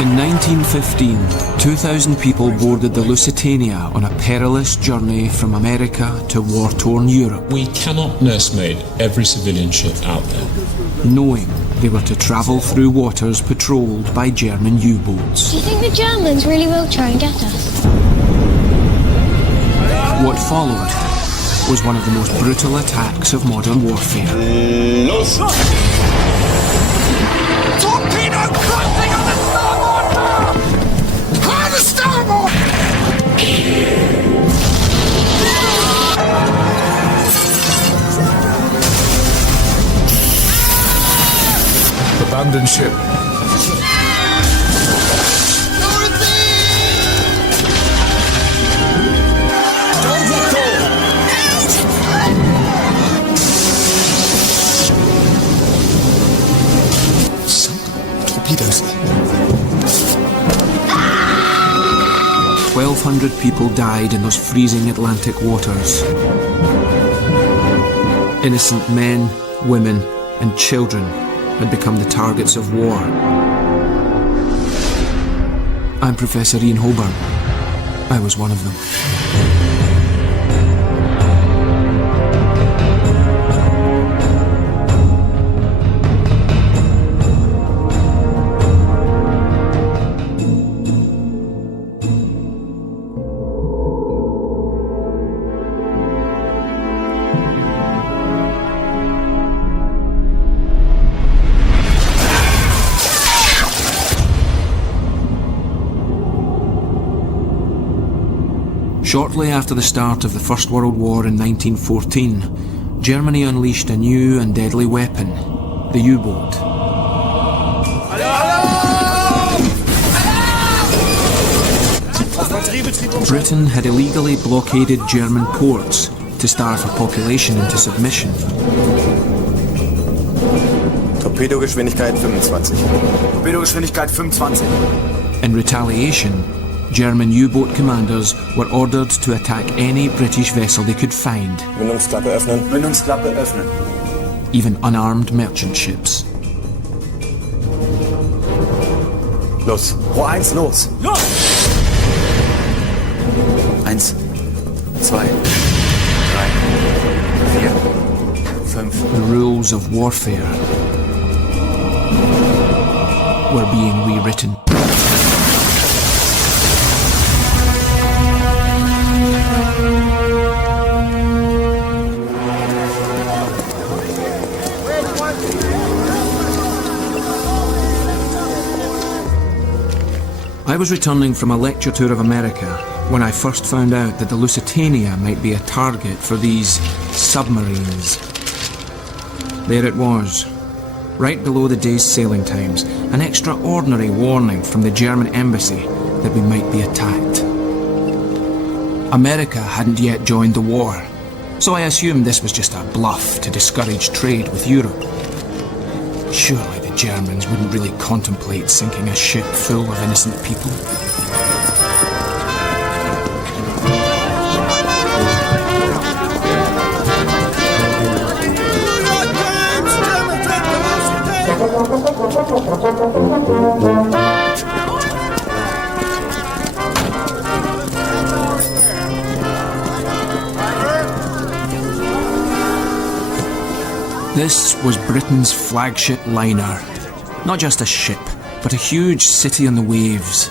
In 1915, 2,000 people boarded the Lusitania on a perilous journey from America to war-torn Europe. We cannot nursemaid every civilian ship out there. Knowing they were to travel through waters patrolled by German U-boats. Do you think the Germans really will try and get us? What followed was one of the most brutal attacks of modern warfare. Los! Torpedo crossing on the starboard bow! On the starboard! Abandon ship. Torpedoes. 1,200 people died in those freezing Atlantic waters. Innocent men, women, and children had become the targets of war. I'm Professor Ian Holborn. I was one of them. Shortly after the start of the First World War in 1914, Germany unleashed a new and deadly weapon, the U-boat. Britain had illegally blockaded German ports to starve a population into submission. Torpedogeschwindigkeit 25. Torpedogeschwindigkeit 25. In retaliation, German U-boat commanders were ordered to attack any British vessel they could find. Mündungsklappe öffnen. Mündungsklappe öffnen. Even unarmed merchant ships. Los. Pro 1, los! Los! 1, 2, 3, 4, 5. The rules of warfare were being rewritten. I was returning from a lecture tour of America when I first found out that the Lusitania might be a target for these submarines. There it was, right below the day's sailing times, an extraordinary warning from the German embassy that we might be attacked. America hadn't yet joined the war, so I assumed this was just a bluff to discourage trade with Europe. Surely the Germans wouldn't really contemplate sinking a ship full of innocent people. This was Britain's flagship liner. Not just a ship, but a huge city on the waves.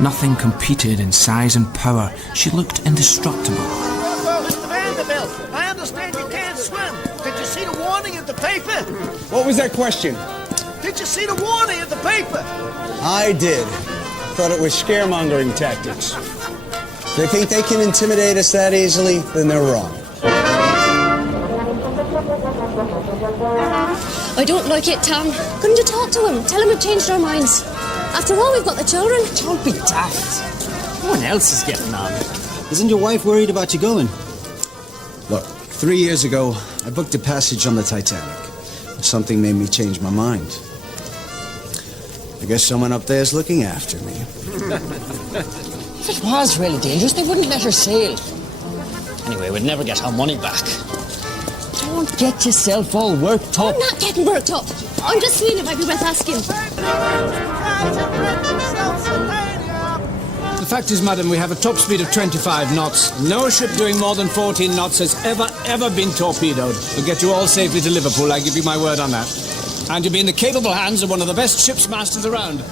Nothing competed in size and power. She looked indestructible. Mr. Vanderbilt, I understand you can't swim. Did you see the warning in the paper? What was that question? Did you see the warning in the paper? I did. Thought it was scaremongering tactics. If they think they can intimidate us that easily, then they're wrong. I don't like it, Tom. Couldn't you talk to him? Tell him we've changed our minds. After all, we've got the children. Don't be daft. No one else is getting on. Isn't your wife worried about you going? Look, 3 years ago, I booked a passage on the Titanic. Something made me change my mind. I guess someone up there's looking after me. If it was really dangerous, they wouldn't let her sail. Anyway, we'd never get our money back. Don't Get yourself all worked up. I'm not getting worked up. I'm just seeing if I'd be worth asking. The fact is, madam, we have a top speed of 25 knots. No ship doing more than 14 knots has ever been torpedoed. We'll get you all safely to Liverpool, I give you my word on that. And you'll be in the capable hands of one of the best ship's masters around,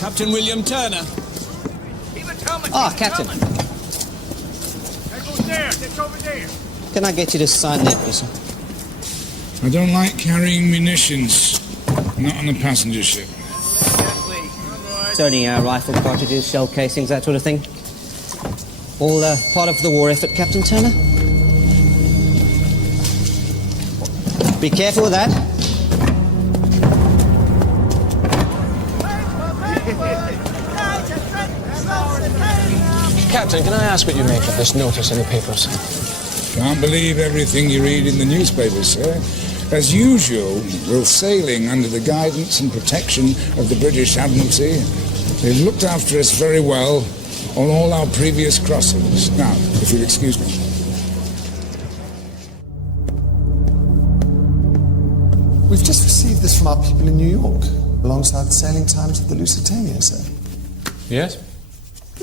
Captain William Turner. Ah, Captain. That goes there. That's over there. Can I get you to sign that, please, sir? I don't like carrying munitions. Not on a passenger ship. It's only rifle cartridges, shell casings, that sort of thing. All part of the war effort, Captain Turner. Be careful with that. Captain, can I ask what you make of this notice in the papers? Can't believe everything you read in the newspapers, sir. As usual, we're sailing under the guidance and protection of the British Admiralty. They've looked after us very well on all our previous crossings. Now, if you'll excuse me. We've just received this from our people in New York, alongside the sailing times of the Lusitania, sir. Yes?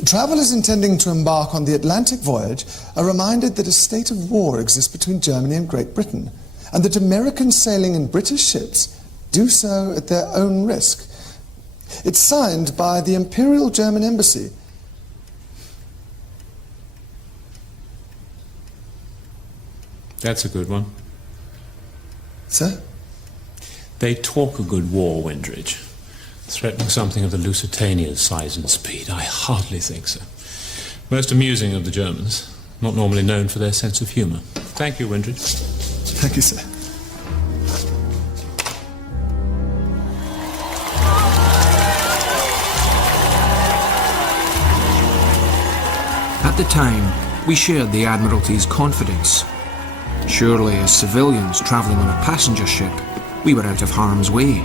Travellers intending to embark on the Atlantic voyage are reminded that a state of war exists between Germany and Great Britain, and that Americans sailing in British ships do so at their own risk. It's signed by the Imperial German Embassy. That's a good one. Sir? They talk a good war, Windridge. Threatening something of the Lusitania's size and speed, I hardly think so. Most amusing of the Germans, not normally known for their sense of humour. Thank you, Windridge. Thank you, sir. At the time, we shared the Admiralty's confidence. Surely, as civilians travelling on a passenger ship, we were out of harm's way.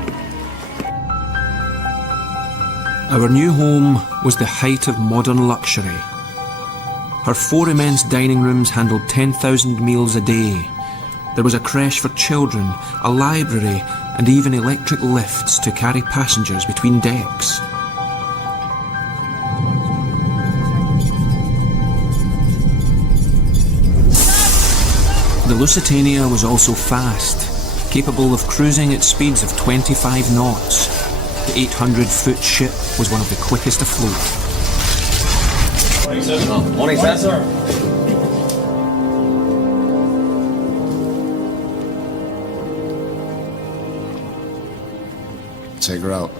Our new home was the height of modern luxury. Her 4 immense dining rooms handled 10,000 meals a day. There was a creche for children, a library, and even electric lifts to carry passengers between decks. The Lusitania was also fast, capable of cruising at speeds of 25 knots. The 800-foot ship was one of the quickest afloat. Morning, sir. Morning, sir. Take her out.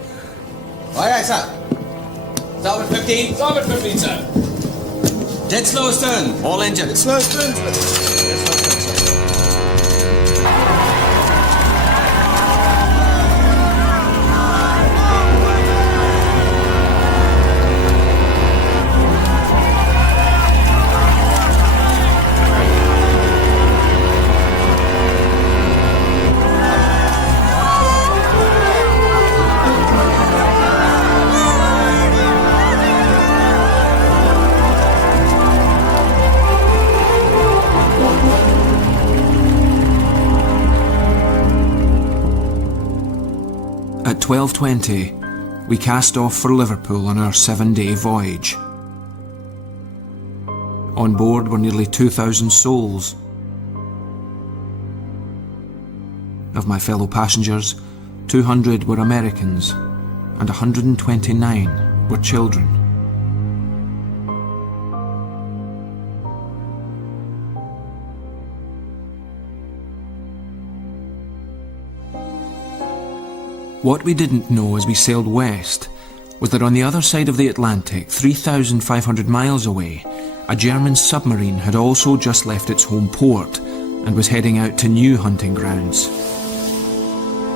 Aye, aye, sir. Starboard 15. Starboard 15, sir. Dead slow astern. All engines. Slow astern, sir. At 12:20, we cast off for Liverpool on our 7-day voyage. On board were nearly 2,000 souls. Of my fellow passengers, 200 were Americans and 129 were children. What we didn't know as we sailed west was that on the other side of the Atlantic, 3,500 miles away, a German submarine had also just left its home port and was heading out to new hunting grounds.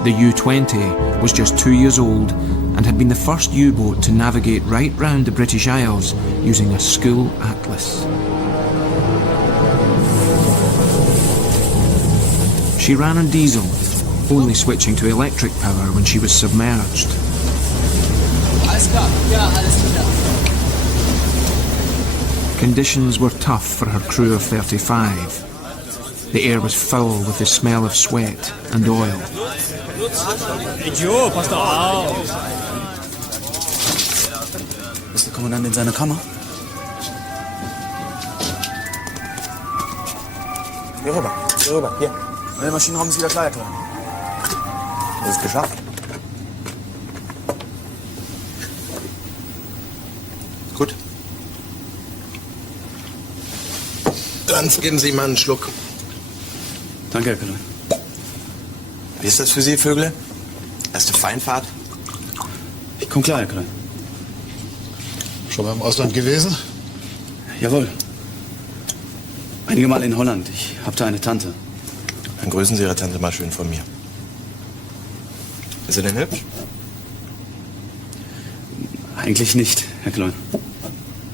The U-20 was just 2 years old and had been the first U-boat to navigate right round the British Isles using a school atlas. She ran on diesel, only switching to electric power when she was submerged. Conditions were tough for her crew of 35. The air was foul with the smell of sweat and oil. Hey Joe, pass doch auf! Ist der Kommandant in seiner Kammer? Hier rüber, hier. Der Maschinenraum ist wieder klar, klar. Das ist geschafft. Gut. Dann geben Sie mal einen Schluck. Danke, Herr Colonel. Wie ist das für Sie, Vögel? Erste Feinfahrt? Ich komm klar, Herr Colonel. Schon mal im Ausland gewesen? Jawohl. Einige Mal in Holland. Ich hab da eine Tante. Dann grüßen Sie Ihre Tante mal schön von mir. Ist sie denn hübsch? Eigentlich nicht, Herr Colonel.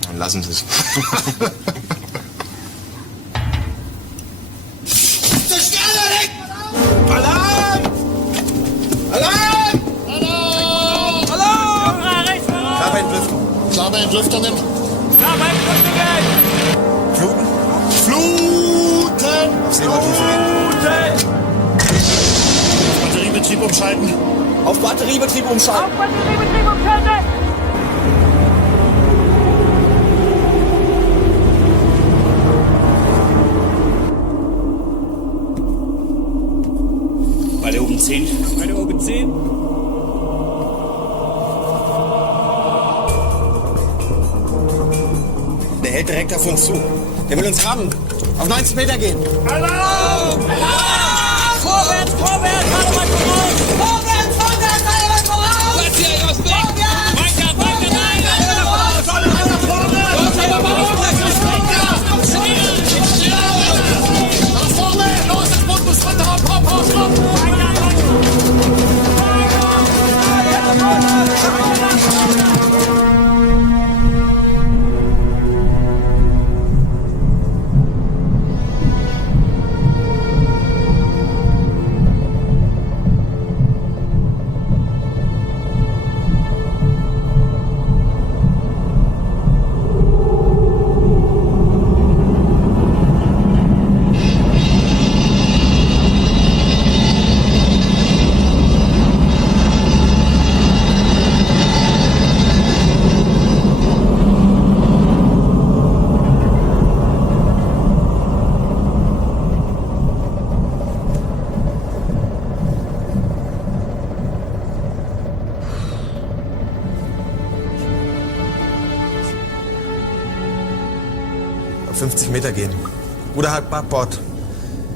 Dann lassen Sie es. Alarm! Alarm! Hallo! Hallo! Klar bei Entlüftung. Klar bei Entlüftungen. Klar bei Entlüftungen! Fluten? Fluten! Auf Seebartiefe gehen. Batteriebetrieb umschalten. Auf Batteriebetrieb umschalten. Auf Batteriebetrieb umschalten! Beide oben 10. Beide oben 10. Der hält direkt auf uns zu. Der will uns rammen. Auf 90 Meter gehen. Alarm! Alarm! Vorwärts, vorwärts! Alle mal voraus! Vorwärts, vorwärts! Alle mal voraus! Lass hier etwas weg! Weiter, weiter, nein! Alle nach vorne! Alle nach vorne! Nach vorne! Los, das Boot muss runter! Hopp, hopp, hopp, hopp! Auf 50 Meter gehen. Ruderhack Backbord.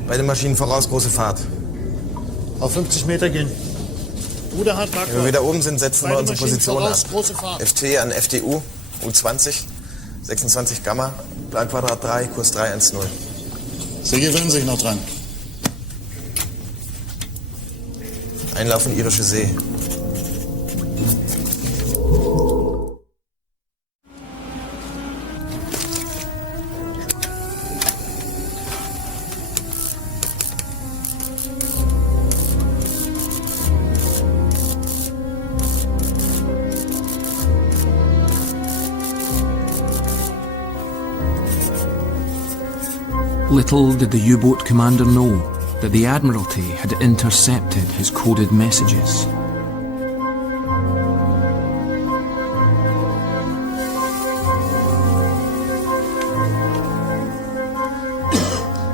Beide Maschinen voraus, große Fahrt. Auf 50 Meter gehen. Ruderhard, Wenn wir Backbord. wieder oben sind, setzen wir Beide unsere Maschinen Position voraus, ab. große Fahrt. FT an FDU, U20, 26 Gamma, Planquadrat 3, Kurs 310. Sie gewöhnen sich noch dran. Einlauf in Irische See. Little did the U-boat commander know that the Admiralty had intercepted his coded messages.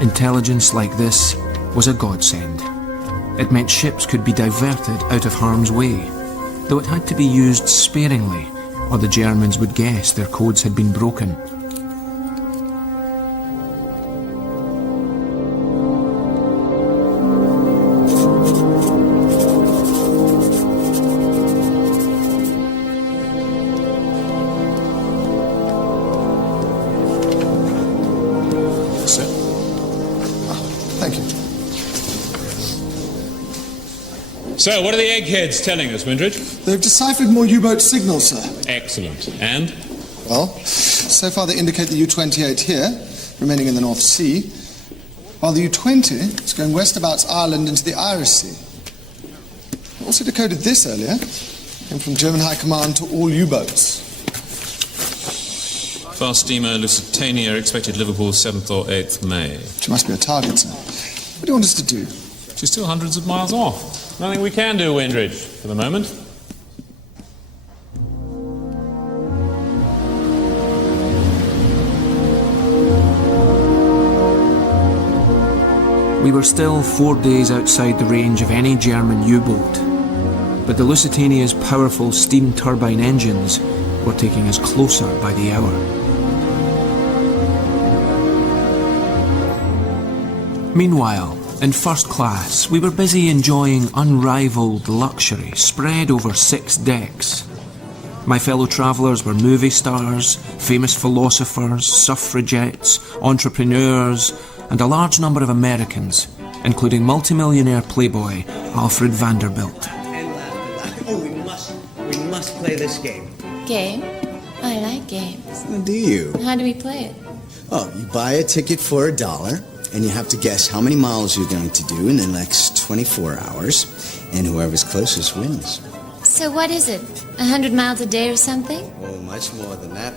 Intelligence like this was a godsend. It meant ships could be diverted out of harm's way, though it had to be used sparingly, or the Germans would guess their codes had been broken. Thank you. So, what are the eggheads telling us, Windridge? They've deciphered more U-boat signals, sir. Excellent. And? Well, so far they indicate the U-28 here, remaining in the North Sea, while the U-20 is going westabouts Ireland into the Irish Sea. They also decoded this earlier. Came from German High Command to all U-boats. Fast steamer Lusitania expected Liverpool 7th or 8th May. She must be a target, sir. What do you want us to do? She's still hundreds of miles off. Nothing we can do, Windridge, for the moment. We were still 4 days outside the range of any German U-boat, but the Lusitania's powerful steam turbine engines were taking us closer by the hour. Meanwhile, in first class, we were busy enjoying unrivaled luxury spread over 6 decks. My fellow travellers were movie stars, famous philosophers, suffragettes, entrepreneurs, and a large number of Americans, including multimillionaire playboy Alfred Vanderbilt. Oh, we must play this game. Game? I like games. Do you? How do we play it? Oh, you buy a ticket for $1, and you have to guess how many miles you're going to do in the next 24 hours, and whoever's closest wins. So what is it? 100 miles a day or something? Oh, much more than that.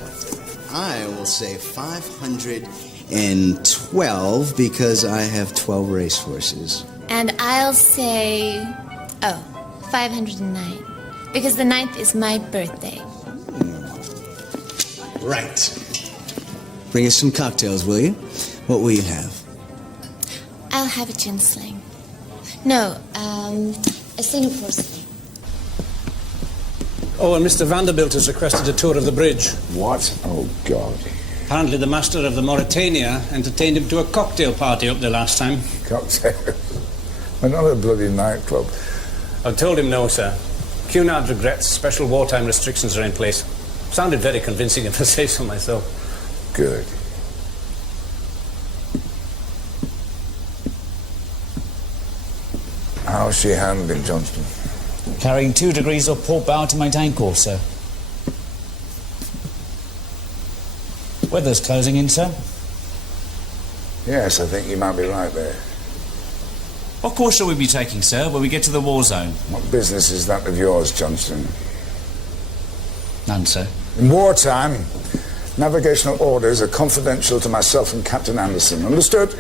I will say 512 because I have 12 racehorses. And I'll say... 509. Because the 9th is my birthday. Right. Bring us some cocktails, will you? What will you have? I'll have a gin sling. No, a Singapore sling. Oh, and Mr. Vanderbilt has requested a tour of the bridge. What? Oh, God. Apparently the master of the Mauritania entertained him to a cocktail party up there last time. Cocktail? We're not a bloody nightclub. I told him no, sir. Cunard regrets special wartime restrictions are in place. Sounded very convincing if I say so myself. Good. How's she handling, Johnston? Carrying 2 degrees of port bow to maintain course, sir. Weather's closing in, sir. Yes, I think you might be right there. What course shall we be taking, sir, when we get to the war zone? What business is that of yours, Johnston? None, sir. In wartime, navigational orders are confidential to myself and Captain Anderson. Understood?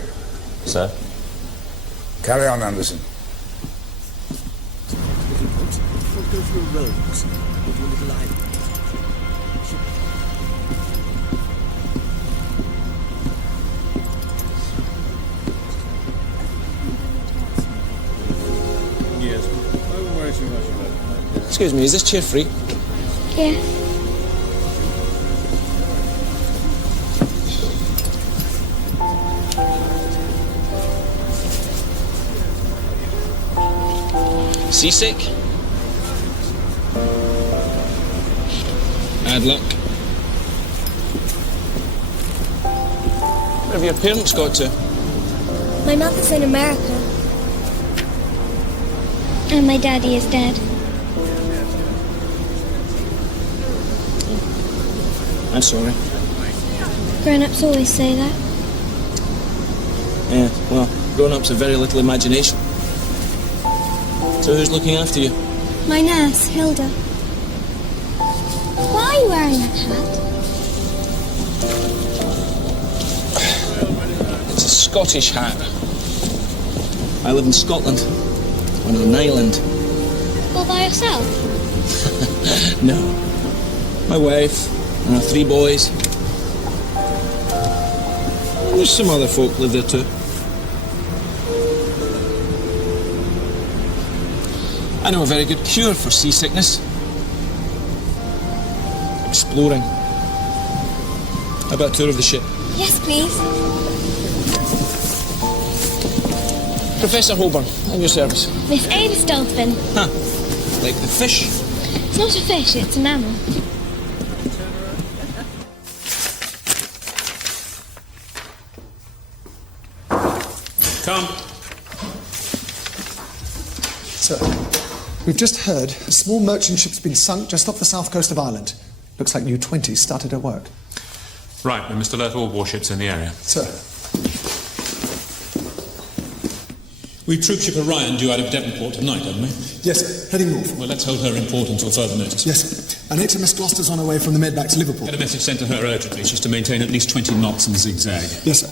Sir. Carry on, Anderson. Go through a road, go to a little island. Yes. Excuse me, is this chair free? Yeah. Seasick? Bad luck. Where have your parents got to? My mother's in America. And my daddy is dead. I'm sorry. Grown-ups always say that. Yeah, well, grown-ups have very little imagination. So who's looking after you? My nurse, Hilda. Why are you wearing that hat? It's a Scottish hat. I live in Scotland, on an island. All by yourself? No. My wife and our 3 boys. And there's some other folk live there too. I know a very good cure for seasickness. Exploring. How about a tour of the ship? Yes, please. Professor Holborn, at your service. Miss Avis Dolphin. Huh. Like the fish? It's not a fish, it's a mammal. Come. Sir, we've just heard a small merchant ship's been sunk just off the south coast of Ireland. Looks like U-20 started her work. Right, we must alert all warships in the area. Sir. We've troopship Orion due out of Devonport tonight, haven't we? Yes, sir. Heading north. Well, let's hold her in port until further notice. Yes, sir. And HMS Gloucester's on her way from the Med back to Liverpool. Get a message sent to her urgently. She's to maintain at least 20 knots and zigzag. Yes, sir.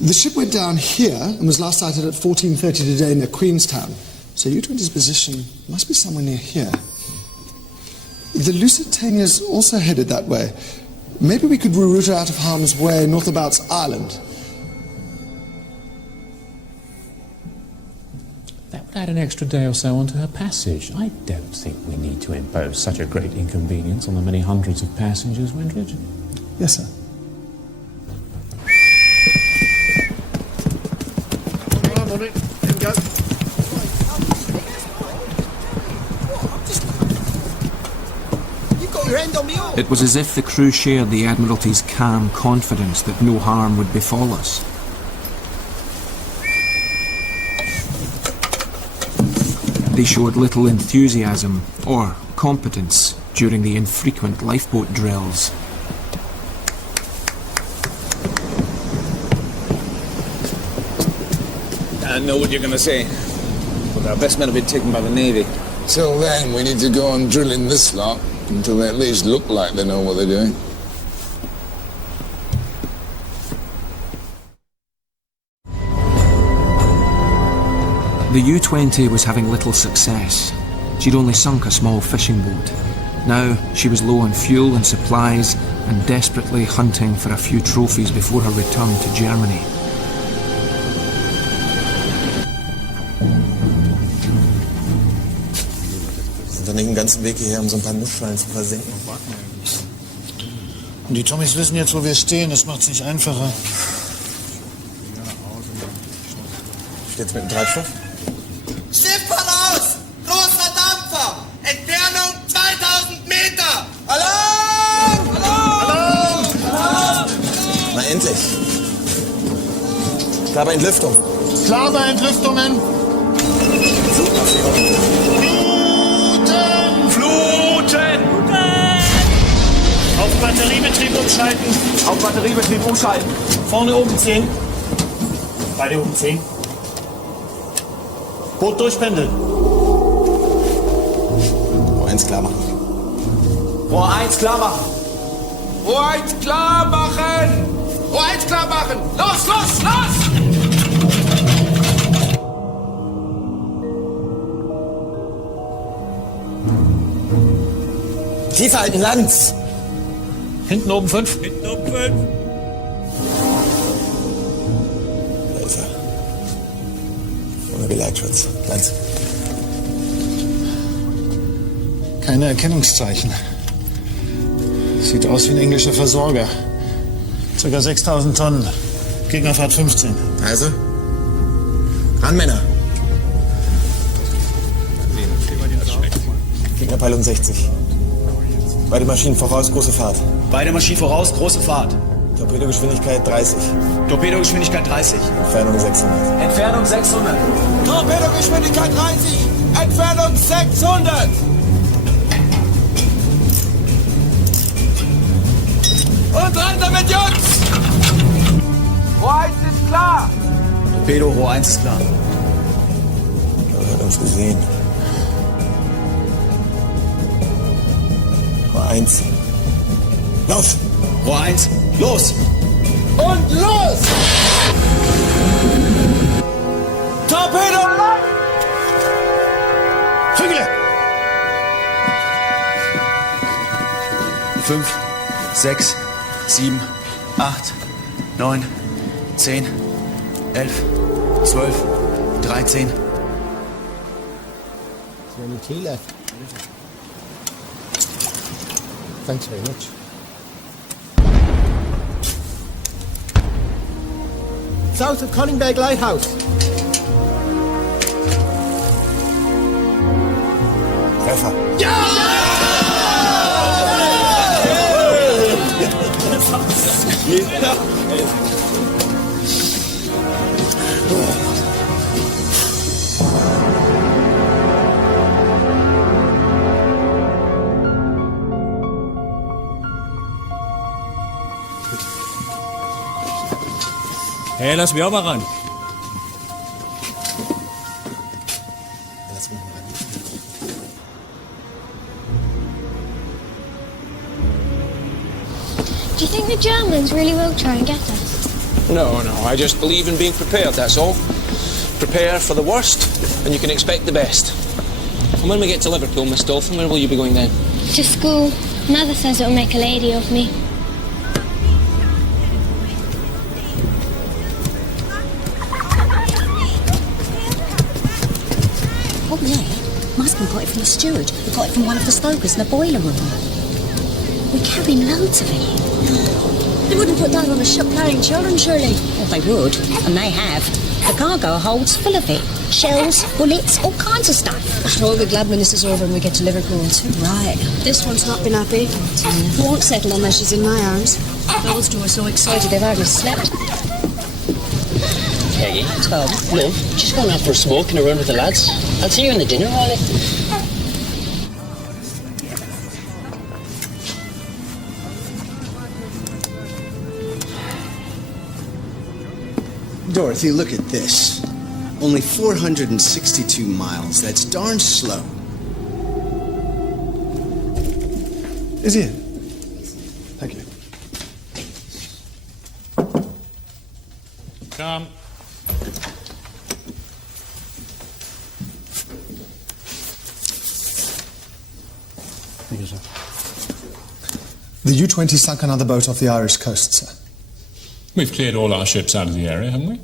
The ship went down here and was last sighted at 14:30 today near Queenstown. So U-20's position must be somewhere near here. The Lusitania's also headed that way. Maybe we could reroute her out of harm's way north about Ireland. That would add an extra day or so onto her passage. I don't think we need to impose such a great inconvenience on the many hundreds of passengers, Windridge. Yes, sir. It was as if the crew shared the Admiralty's calm confidence that no harm would befall us. They showed little enthusiasm or competence during the infrequent lifeboat drills. I know what you're going to say, but our best men have been taken by the Navy. Till then, we need to go on drilling this lot until they at least look like they know what they're doing. The U-20 was having little success. She'd only sunk a small fishing boat. Now she was low on fuel and supplies and desperately hunting for a few trophies before her return to Germany. Wir sind nicht den ganzen Weg hierher, um so ein paar Nussschalen zu versenken. Und die Tommys wissen jetzt, wo wir stehen. Das macht es nicht einfacher. Steht's mit dem Treibstoff? Schiff voraus! Großer Dampfer! Entfernung 2000 Meter! Alarm! Alarm! Alarm! Na endlich. Klar bei Entlüftung. Klar bei Entlüftungen. Fluten! Auf Batteriebetrieb umschalten. Auf Batteriebetrieb umschalten. Vorne oben 10. Beide oben 10. Boot durchpendeln. Rohr 1 klar machen. Rohr 1 klar machen! Rohr 1 klar machen! Rohr 1 klar machen! Los, los, los! Tiefer halten, Lanz! Hinten oben 5. Hinten oben 5. Da ist er. Ohne Geleitschutz. Lanz. Keine Erkennungszeichen. Sieht aus wie ein englischer Versorger. Circa 6000 Tonnen. Gegnerfahrt 15. Also? Ran, Männer! Gegnerpeilung 60. Beide Maschinen voraus, große Fahrt. Beide Maschinen voraus, große Fahrt. Torpedogeschwindigkeit 30. Torpedogeschwindigkeit 30. Entfernung 600. Entfernung 600. Torpedogeschwindigkeit 30! Entfernung 600! Und rein damit, Jungs! Rohr 1 ist klar! Torpedo, Rohr 1 ist klar. Er hat uns gesehen. Rohr 1. Los! Rohr 1, los! Und los! Torpedo! Vögele! 5, 6, 7, 8, 9, 10, 11, 12, 13. Only 2 left. Thanks very much. South of Collingberg Lighthouse. Treffer. Ja! Hey, lass mich auch mal ran. Lass mich mal ran. Do you think the Germans really will try and get us? No, I just believe in being prepared, that's all. Prepare for the worst, and you can expect the best. And when we get to Liverpool, Miss Dolphin, where will you be going then? To school. Mother says it'll make a lady of me. Oh, yeah. My husband got it from the steward. We got it from one of the stokers in the boiler room. We're carrying loads of it. They wouldn't put that on a ship carrying children, surely. Well, they would, and they have. The cargo holds full of it. Shells, bullets, all kinds of stuff. After all the gladness is over and we get to Liverpool. Right. This one's not been happy. Won't settle unless she's in my arms. Those two are so excited they've hardly slept. Peggy, Tom, love, just going out for a smoke and a run with the lads. I'll see you in the dinner, Ollie. Dorothy, look at this. Only 462 miles. That's darn slow. Is he in? Thank you. Come. Thank you, sir. The U-20 sunk another boat off the Irish coast, sir. We've cleared all our ships out of the area, haven't we?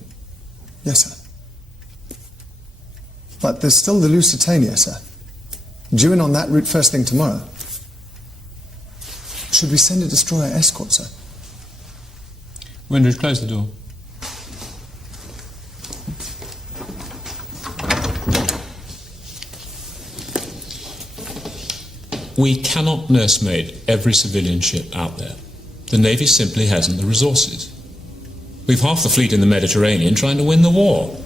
Yes, sir. But there's still the Lusitania, sir. Due in on that route first thing tomorrow. Should we send a destroyer escort, sir? Windridge, close the door. We cannot nursemaid every civilian ship out there. The Navy simply hasn't the resources. We've half the fleet in the Mediterranean trying to win the war.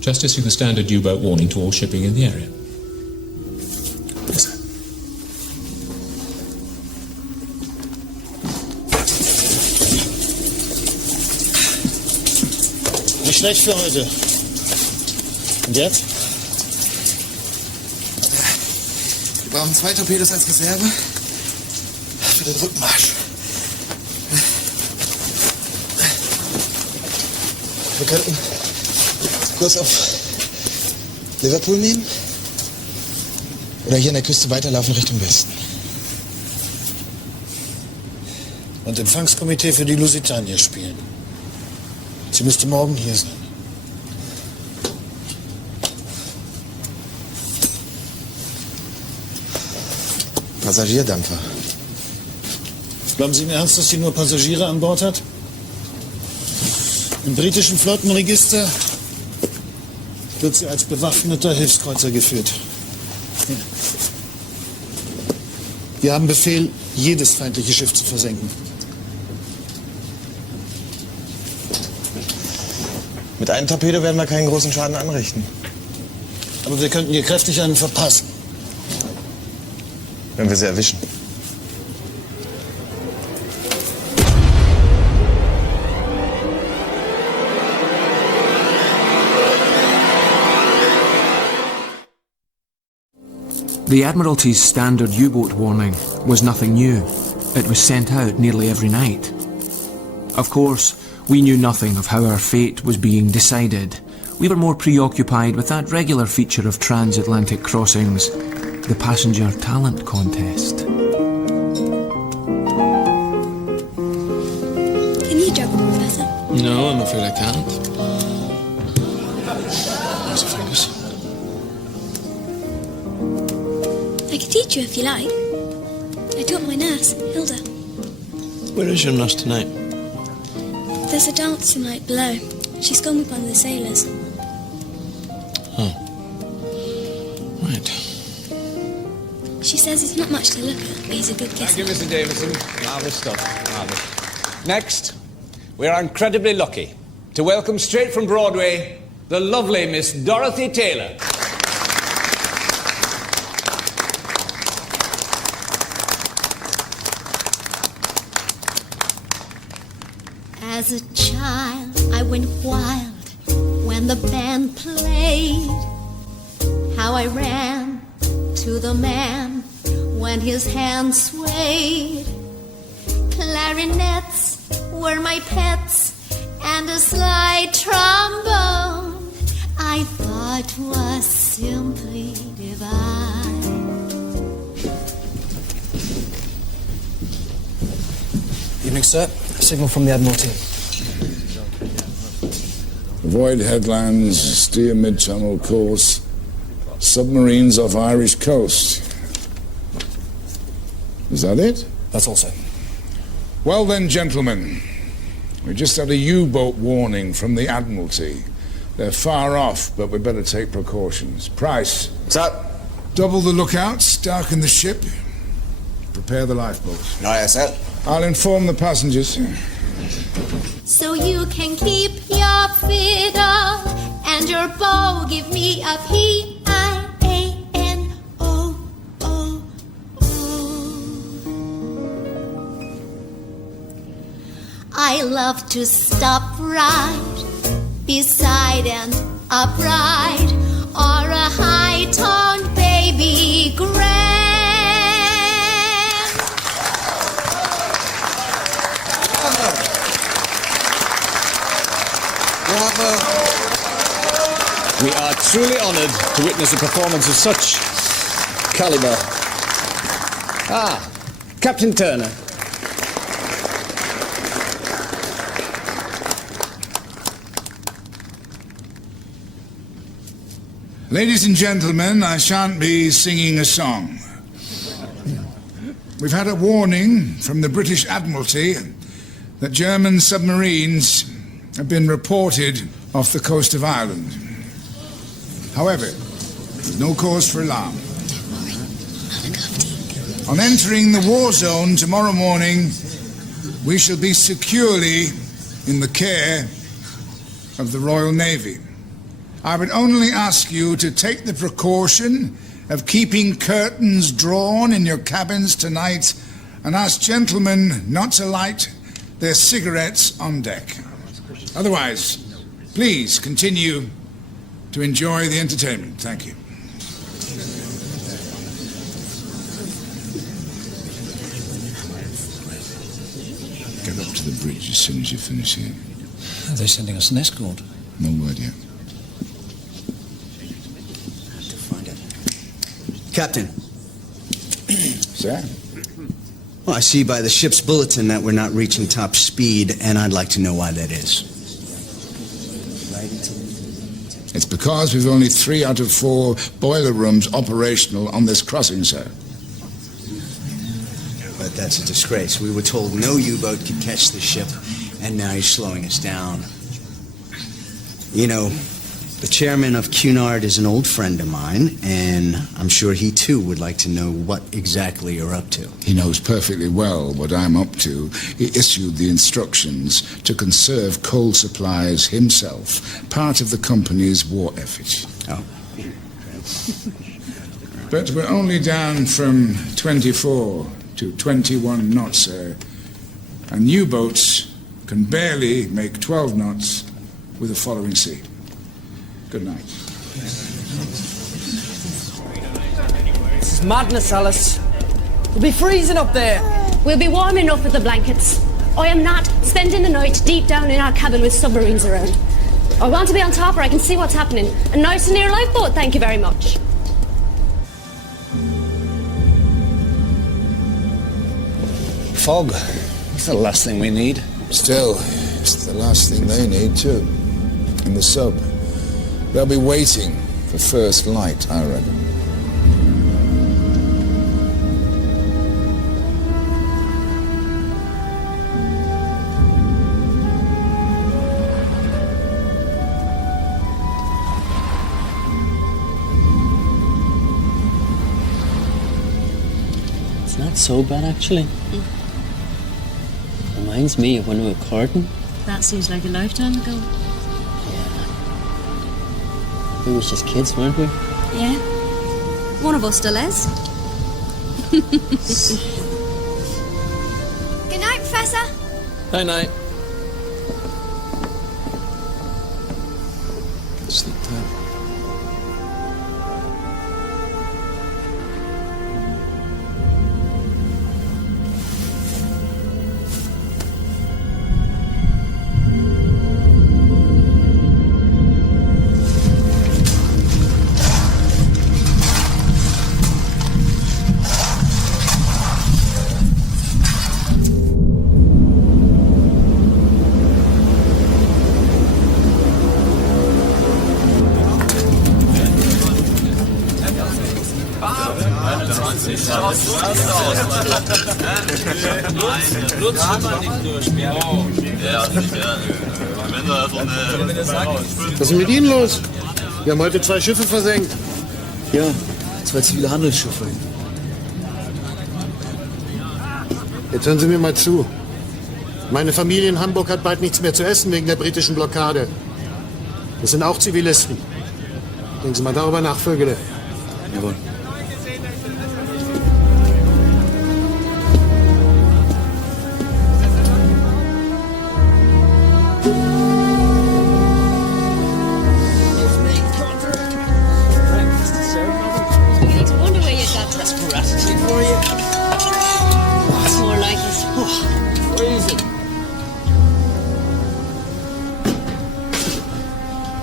Just issue the standard U-boat warning to all shipping in the area. Yes, sir. Nicht schlecht für heute. Und jetzt? Wir brauchen 2 Torpedos als Reserve für den Rückmarsch. Wir könnten Kurs auf Liverpool nehmen oder hier an der Küste weiterlaufen Richtung Westen. Und Empfangskomitee für die Lusitania spielen. Sie müsste morgen hier sein. Passagierdampfer. Glauben Sie im Ernst, dass sie nur Passagiere an Bord hat? Im britischen Flottenregister wird sie als bewaffneter Hilfskreuzer geführt. Ja. Wir haben Befehl, jedes feindliche Schiff zu versenken. Mit einem Torpedo werden wir keinen großen Schaden anrichten. Aber wir könnten ihr kräftig einen verpassen. Wenn wir sie erwischen. The Admiralty's standard U-boat warning was nothing new. It was sent out nearly every night. Of course, we knew nothing of how our fate was being decided. We were more preoccupied with that regular feature of transatlantic crossings, the passenger talent contest. Can you jump more better? No, I'm afraid I can't. How's your fingers? I could teach you if you like. I taught my nurse, Hilda. Where is your nurse tonight? There's a dance tonight below. She's gone with one of the sailors. Oh. Right. She says he's not much to look at, but he's a good kisser. Thank you, Mr. Davison. Marvellous stuff. Marvellous. Next, we are incredibly lucky to welcome straight from Broadway the lovely Miss Dorothy Taylor. As a child, I went wild when the band played. How I ran to the man when his hand swayed. Clarinets were my pets, and a sly trombone I thought was simply divine. Evening, sir. A signal from the Admiralty. Avoid headlands, steer mid-tunnel course. Submarines off Irish coast. Is that it? That's all, sir. Well then, gentlemen, we just had a U-boat warning from the Admiralty. They're far off, but we better take precautions. Price. Sir. Double the lookouts, darken the ship, prepare the lifeboats. Aye, sir. I'll inform the passengers. So you can keep your fiddle and your bow. Give me a P-I-A-N-O-O-O. I love to stop right beside an upright or a high-toned baby grand. We are truly honored to witness a performance of such caliber. Ah, Captain Turner. Ladies and gentlemen, I shan't be singing a song. We've had a warning from the British Admiralty that German submarines have been reported off the coast of Ireland. However, there's no cause for alarm. On entering the war zone tomorrow morning, we shall be securely in the care of the Royal Navy. I would only ask you to take the precaution of keeping curtains drawn in your cabins tonight and ask gentlemen not to light their cigarettes on deck. Otherwise, please continue to enjoy the entertainment. Thank you. Get up to the bridge as soon as you finish here. Are they sending us an escort? No word yet. Captain. Sir? Well, I see by the ship's bulletin that we're not reaching top speed, and I'd like to know why that is. It's because we've only 3 out of 4 boiler rooms operational on this crossing, sir. But that's a disgrace. We were told no U-boat could catch the ship, and now you're slowing us down. You know, the chairman of Cunard is an old friend of mine, and I'm sure he too would like to know what exactly you're up to. He knows perfectly well what I'm up to. He issued the instructions to conserve coal supplies himself, part of the company's war effort. Oh. But we're only down from 24 to 21 knots, sir. And U-boats can barely make 12 knots with the following sea. Good night. This is madness, Alice. We'll be freezing up there. We'll be warm enough with the blankets. I am not spending the night deep down in our cabin with submarines around. I want to be on top where I can see what's happening. A nice and near lifeboat, thank you very much. Fog. It's the last thing we need. Still, it's the last thing they need, too. In the sub. They'll be waiting for first light, I reckon. It's not so bad, actually. Reminds me of when we were courting. That seems like a lifetime ago. We was just kids, weren't we? Yeah. One of us still is. Good night, Professor. Night night. Sleep tight. Was ist mit Ihnen los? Wir haben heute 2 Schiffe versenkt. Ja, 2 zivile Handelsschiffe. Jetzt hören Sie mir mal zu. Meine Familie in Hamburg hat bald nichts mehr zu essen wegen der britischen Blockade. Das sind auch Zivilisten. Denken Sie mal darüber nach, Vögele. Jawohl.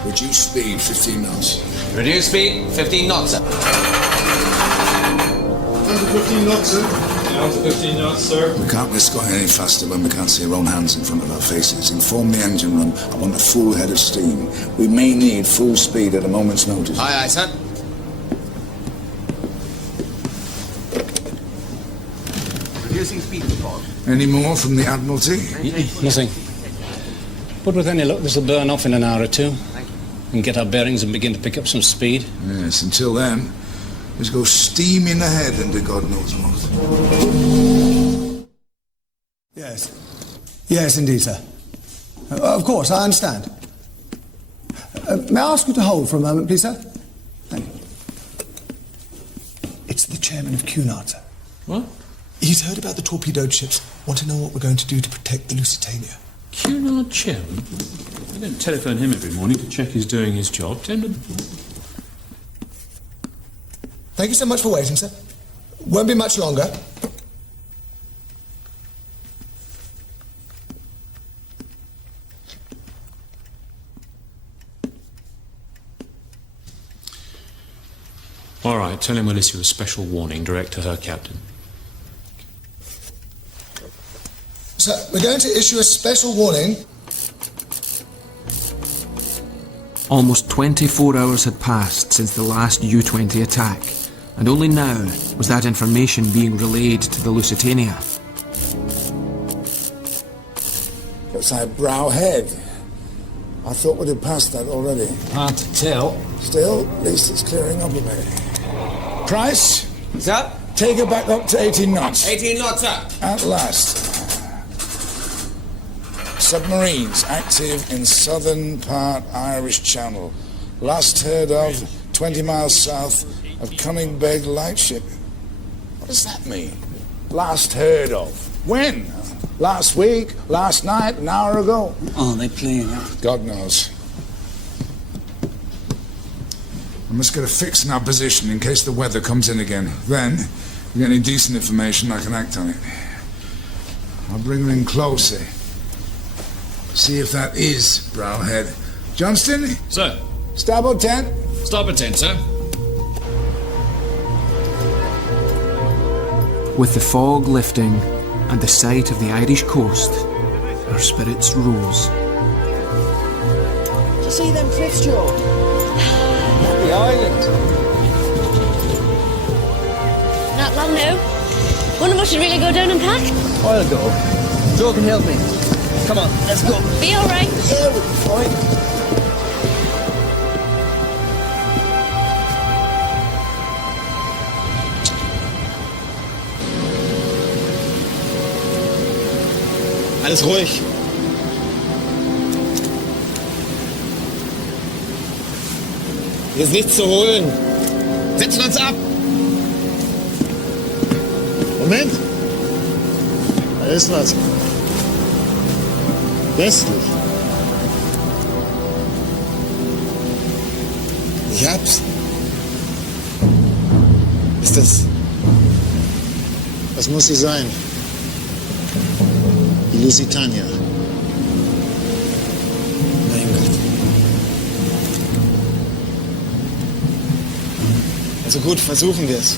Reduce speed 15 knots. Reduce speed, 15 knots, sir. 15 knots, sir. Down to 15 knots, sir. We can't risk going any faster when we can't see our own hands in front of our faces. Inform the engine room. I want a full head of steam. We may need full speed at a moment's notice. Aye, aye, sir. Reducing speed, report. Any more from the Admiralty? Nothing. But with any luck, this will burn off in an hour or two. And get our bearings and begin to pick up some speed. Yes, until then, let's go steaming ahead into God knows what. Yes. Yes, indeed, sir. Of course, I understand. May I ask you to hold for a moment, please, sir? Thank you. It's the chairman of Cunard, sir. What? He's heard about the torpedoed ships. Want to know what we're going to do to protect the Lusitania. Cunard chairman? I don't telephone him every morning to check he's doing his job. Tell him. Thank you so much for waiting, sir. Won't be much longer. All right, tell him we'll issue a special warning direct to her captain. Sir, we're going to issue a special warning. Almost 24 hours had passed since the last U-20 attack, and only now was that information being relayed to the Lusitania. Looks like Brow Head. I thought we'd have passed that already. Hard to tell. Still, at least it's clearing up a bit. Price? Sir? Take her back up to 18 knots. 18 knots, sir. At last. Submarines active in southern part Irish Channel. Last heard of 20 miles south of Cunningbeg Lightship. What does that mean? Last heard of. When? Last week? Last night? An hour ago? Oh, they playing out. God knows. I must get a fix in our position in case the weather comes in again. Then, if we get any decent information, I can act on it. I'll bring her in closer. See if that is Browhead. Johnston? Sir. Starboard 10. Starboard 10, sir. With the fog lifting and the sight of the Irish coast, our spirits rose. Do you see them cliffs, Joe? The island. Not long now. One of us should really go down and pack. I'll go. Joe can help me. Come on, let's go. Be all right. Yeah, we'll be fine. Alles ruhig. Hier ist nichts zu holen. Setzen uns ab. Moment. Da ist was. Westlich. Ich hab's. Ist das... Was muss sie sein? Die Lusitania. Mein Gott. Also gut, versuchen wir es.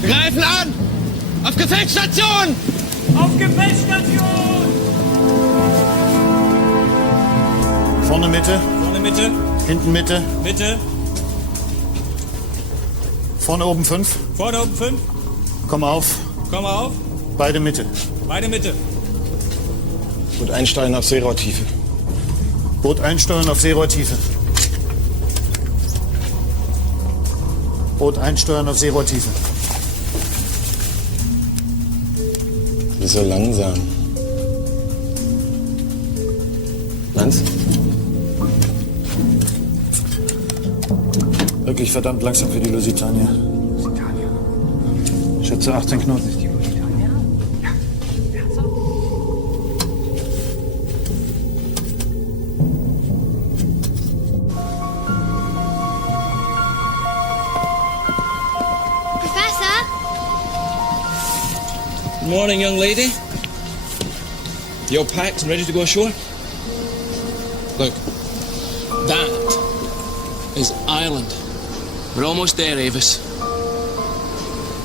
Wir greifen an! Auf Gefechtsstation! Auf Gefechtsstation! Vorne Mitte. Vorne Mitte. Hinten Mitte. Mitte. Vorne oben 5. Vorne oben 5. Komm auf. Komm auf. Beide Mitte. Beide Mitte. Und einsteuern auf Seerohrtiefe. Boot einsteuern auf Seerohrtiefe. Boot einsteuern auf Seerohrtiefe. Wieso langsam? Lanz? Wirklich verdammt langsam für die Lusitania. Schätze 18 Knoten. Good morning, young lady. You all packed and ready to go ashore? Look, that is Ireland. We're almost there, Avis.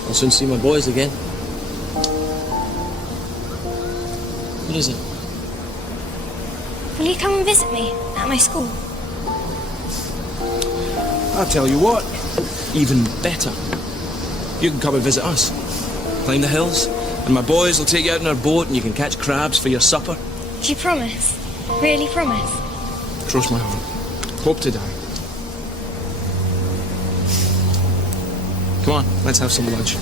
I'll soon see my boys again. What is it? Will you come and visit me at my school? I'll tell you what, even better. You can come and visit us. Climb the hills, and my boys will take you out in our boat and you can catch crabs for your supper. Do you promise? Really promise? Cross my heart. Hope to die. Come on, let's have some lunch.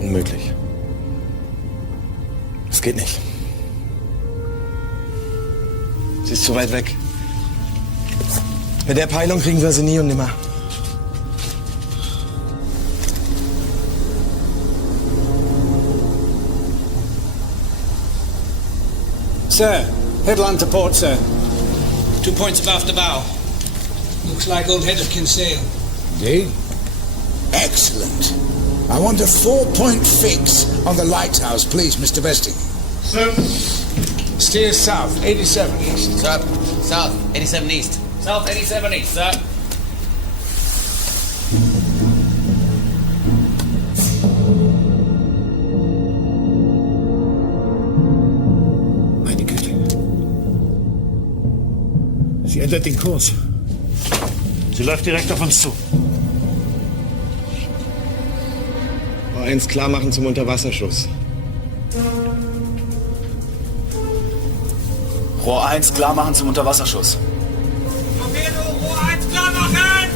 Unmöglich. Das geht nicht. Sie ist zu weit weg. Mit der Peilung kriegen wir sie nie und nimmer. Sir, headland to port, sir. 2 points abaft the bow. Looks like old headers can sail. Indeed. Excellent. I want a 4-point fix on the lighthouse, please, Mr. Vesting. Sir. Steer south, 87 east. Sir, south, 87 east. South 87 east, sir. Meine Güte. Sie ändert den Kurs. Sie läuft direkt auf uns zu. Eins klar machen zum Unterwasserschuss. Rohr 1 klar machen zum Unterwasserschuss. Torpedo, Rohr 1 klar machen!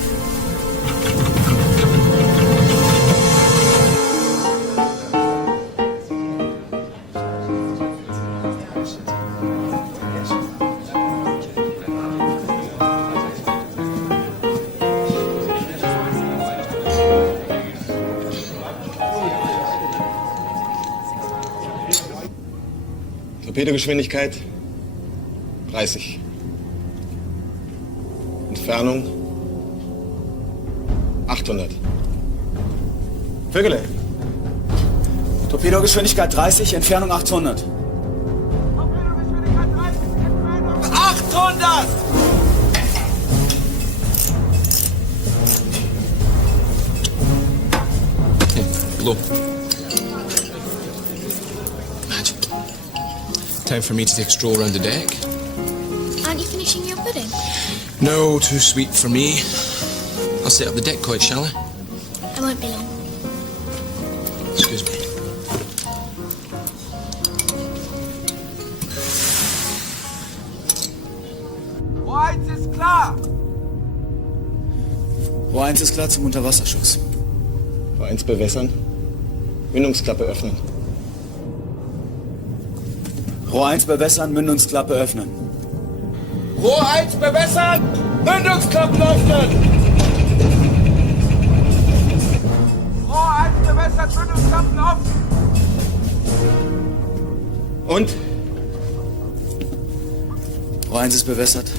Torpedogeschwindigkeit 30. Entfernung 800. Vögele. Torpedogeschwindigkeit 30, Entfernung 800. 800! Hey, look. Imagine. Time for me to take a stroll around the deck. Aren't you finishing your pudding? No, too sweet for me. I'll set up the deck coit, shall I? I won't be long. Excuse me. Rohr 1 ist klar! Rohr 1 ist klar zum Unterwasserschuss. Rohr 1 bewässern. Mündungsklappe öffnen. Rohr 1 bewässern, Mündungsklappe öffnen. Rohr 1 bewässern! Mündungsklappen öffnen! Rohr 1 bewässert, Mündungsklappen offen! Und? Rohr 1 ist bewässert,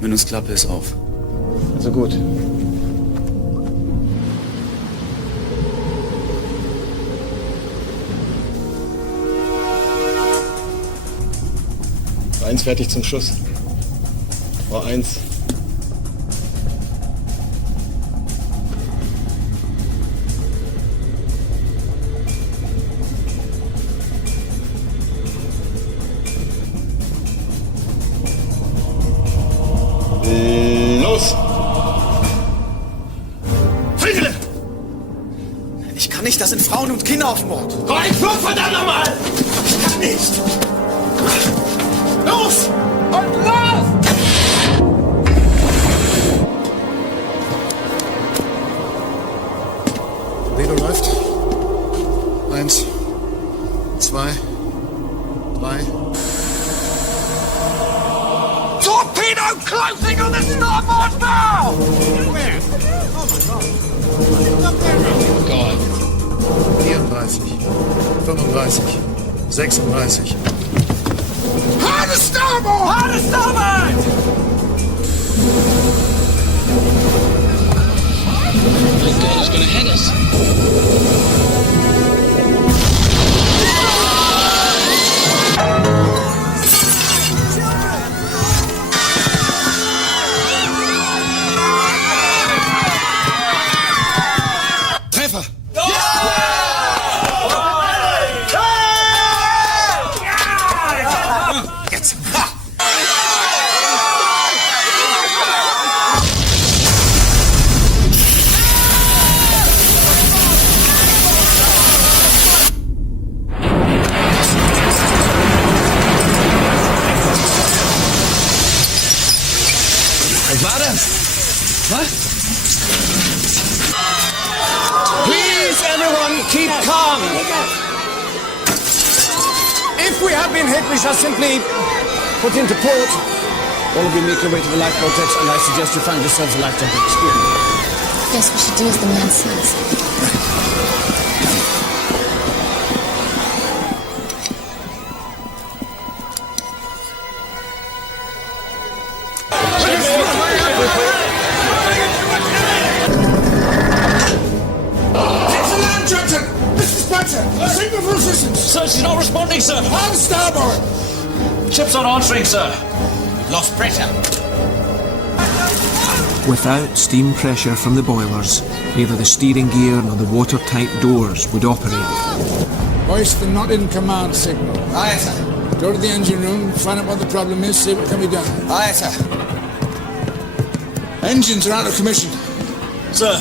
Mündungsklappe ist auf. Also gut. Rohr 1 fertig zum Schuss. Rohr 1. Ich kann nicht, da sind Frauen und Kinder auf Bord. Rein vor, verdammt nochmal! Ich kann nicht! Los! Und lauf! Torpedo läuft. 1, 2, 3. Torpedo closing on the starboard bow! Where? Oh my God. 34, 35, 36. Hard to starboard! Hard to starboard! My God, it's gonna hit us. Treffer! Jetzt! Was war das? Was? Please, everyone, keep calm. If we have been hit, we shall simply put into port. All of you make your way to the lifeboat decks, and I suggest you find yourselves a life jacket. Best we should do as the man says. Signal for assistance! Sir, she's not responding, sir! On starboard! Ship's not answering, sir! Lost pressure. Without steam pressure from the boilers, neither the steering gear nor the watertight doors would operate. Hoist the not in command signal. Aye, sir. Go to the engine room, find out what the problem is, see what can be done. Aye, sir. Engines are out of commission. Sir,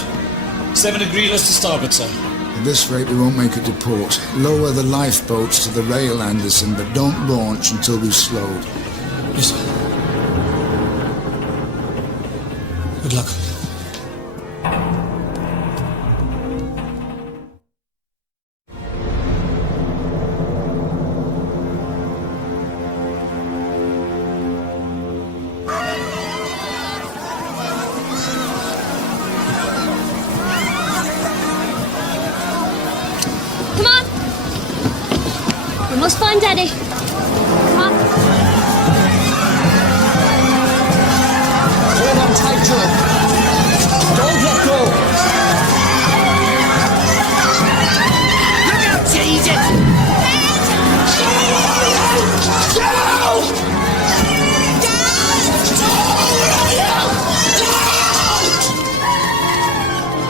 7 degree list to starboard, sir. At this rate, we won't make it to port. Lower the lifeboats to the rail, Anderson, but don't launch until we've slowed. Yes, sir. Good luck. Come on! We must find Daddy. Come on. Hold on tight to it. Don't let go. Look out, Jesus!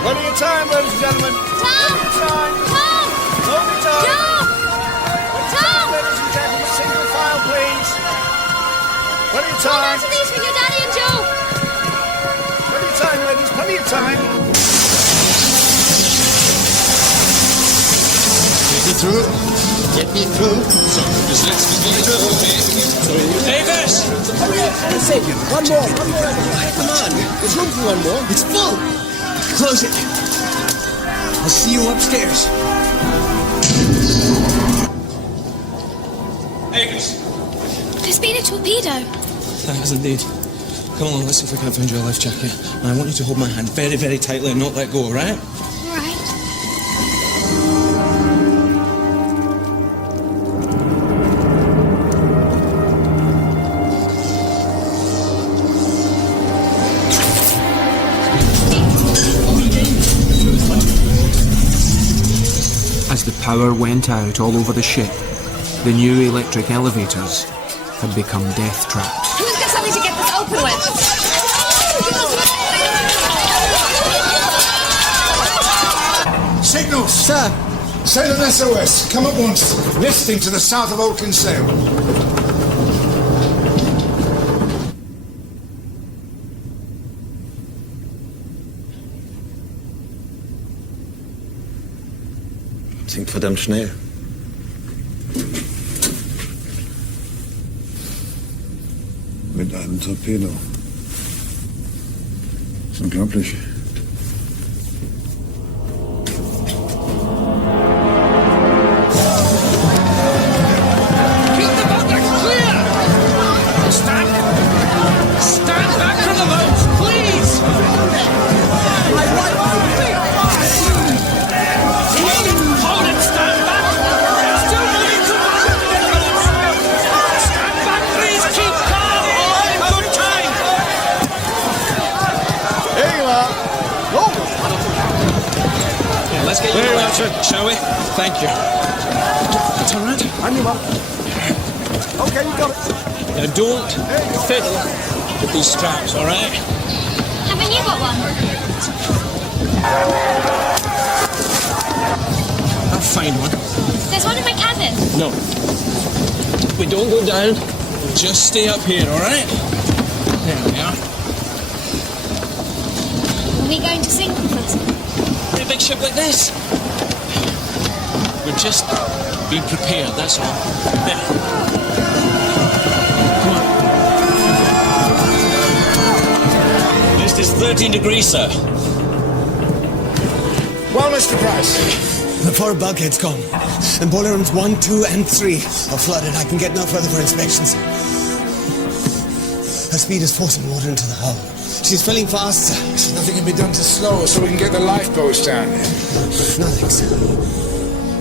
Plenty of time, ladies and gentlemen. Plenty of time. Tom! Plenty of time. Joe! Tom! Ladies and gentlemen, single file, please. Plenty of Hold on time. to these for your Daddy and Joe! Plenty of time, ladies. Plenty of time. Get me through. Get me through. So, just let's get through. Davis! Sapien, one more. Come on. There's room for one more. It's full. Close it. I'll see you upstairs. Davis! There's been a torpedo. There has indeed. Come along, let's see if I can't find you a life jacket. And I want you to hold my hand very, very tightly and not let go, all right? All right. As the power went out all over the ship, the new electric elevators had become death traps. Who's got something to get this open with? Signals! Sir! Sail an SOS. Come at once. Listing to the south of Old Kinsale. Das ging verdammt schnell. Mit einem Torpedo. Das ist unglaublich. Let's get you out, shall we? Thank you. Turn around. On you up. Okay, you got it. Now don't fiddle with these straps, all right? Haven't you got one? I'll find one. There's one in my cabin. No. We don't go down. We'll just stay up here, all right? There we are. Are we going to sink with us? In a big ship like this. We're just being prepared, that's all. There. Come on. This is 13 degrees, sir. Well, Mr. Price, the four bulkheads gone. And boiler rooms 1, 2, and 3 are flooded. I can get no further for inspections. Her speed is forcing water into the hull. She's filling fast, sir. Nothing can be done to slow her so we can get the lifeboats down. Nothing, sir.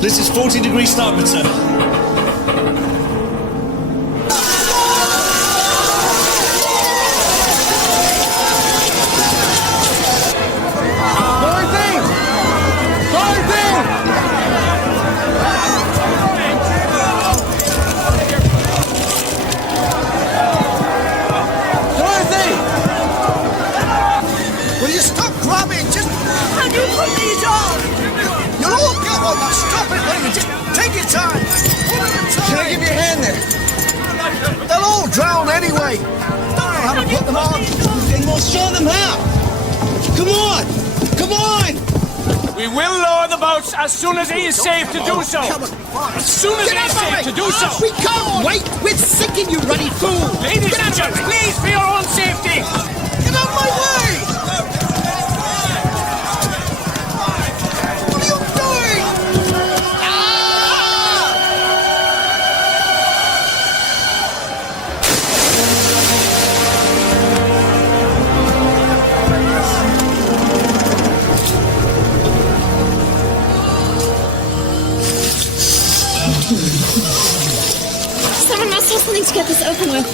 This is 40 degrees starboard, sir. Drown anyway! Don't know how to put them on! Then we'll show them how! Come on! Come on! We will lower the boats as soon as it is safe to do so! As soon as it is safe to do so! We can't wait! We're sinking, you ruddy fool! Ladies and gentlemen, please, for your own safety! Get out of my way! What are you doing? Someone must have something to get this open with.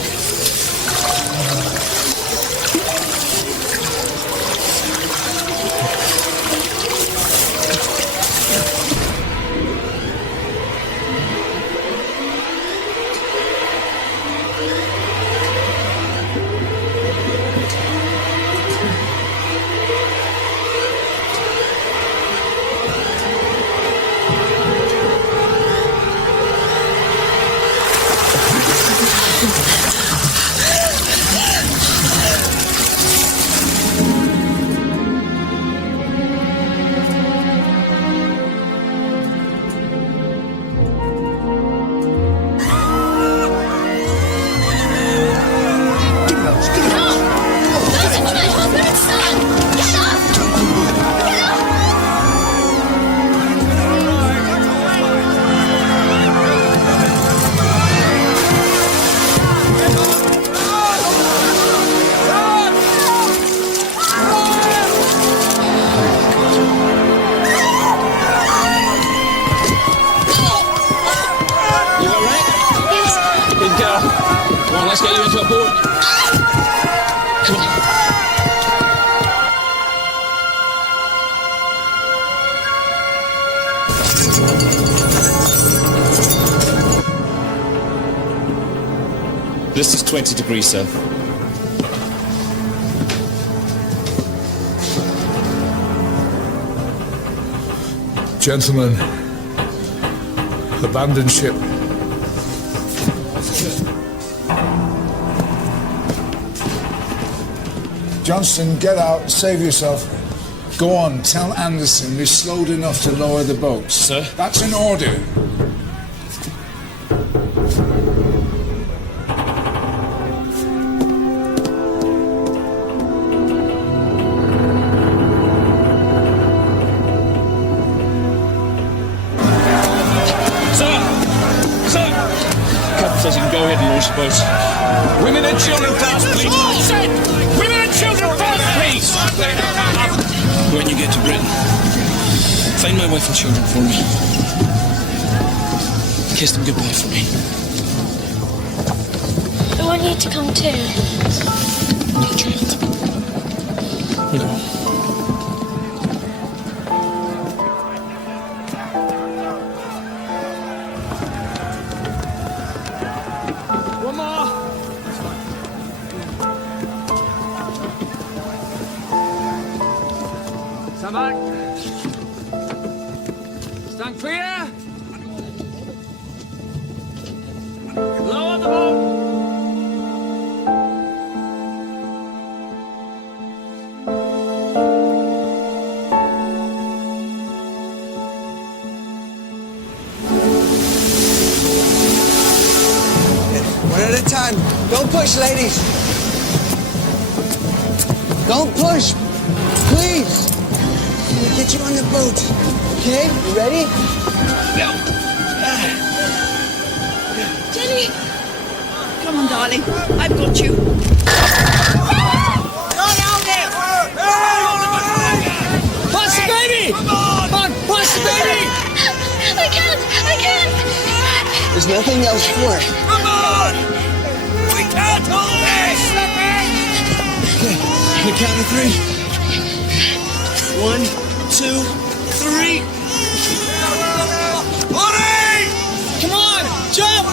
Let's get you into a boat. Come on. This is 20 degrees, sir. Gentlemen, abandon ship. Johnston, get out, save yourself. Go on, tell Anderson we've slowed enough to lower the boats. Sir? That's an order. Says you can go ahead and launch the boats. Women and children first, please. Women and children first, please. When you get to Britain, find my wife and children for me. Kiss them goodbye for me. I want you to come too. No, child. No. Stand clear. Lower the boat. One at a time. Don't push, ladies. Don't push. Please. I'm gonna get you on the boat. Okay? You ready? No. Jenny! Come on, darling. I've got you. Pass the baby! Come on! Pass the baby! I can't! There's nothing else for it. Come on! We can't hold this! Okay, on the count of 3. 1, 2, 3. Hurry! Come on! Jump!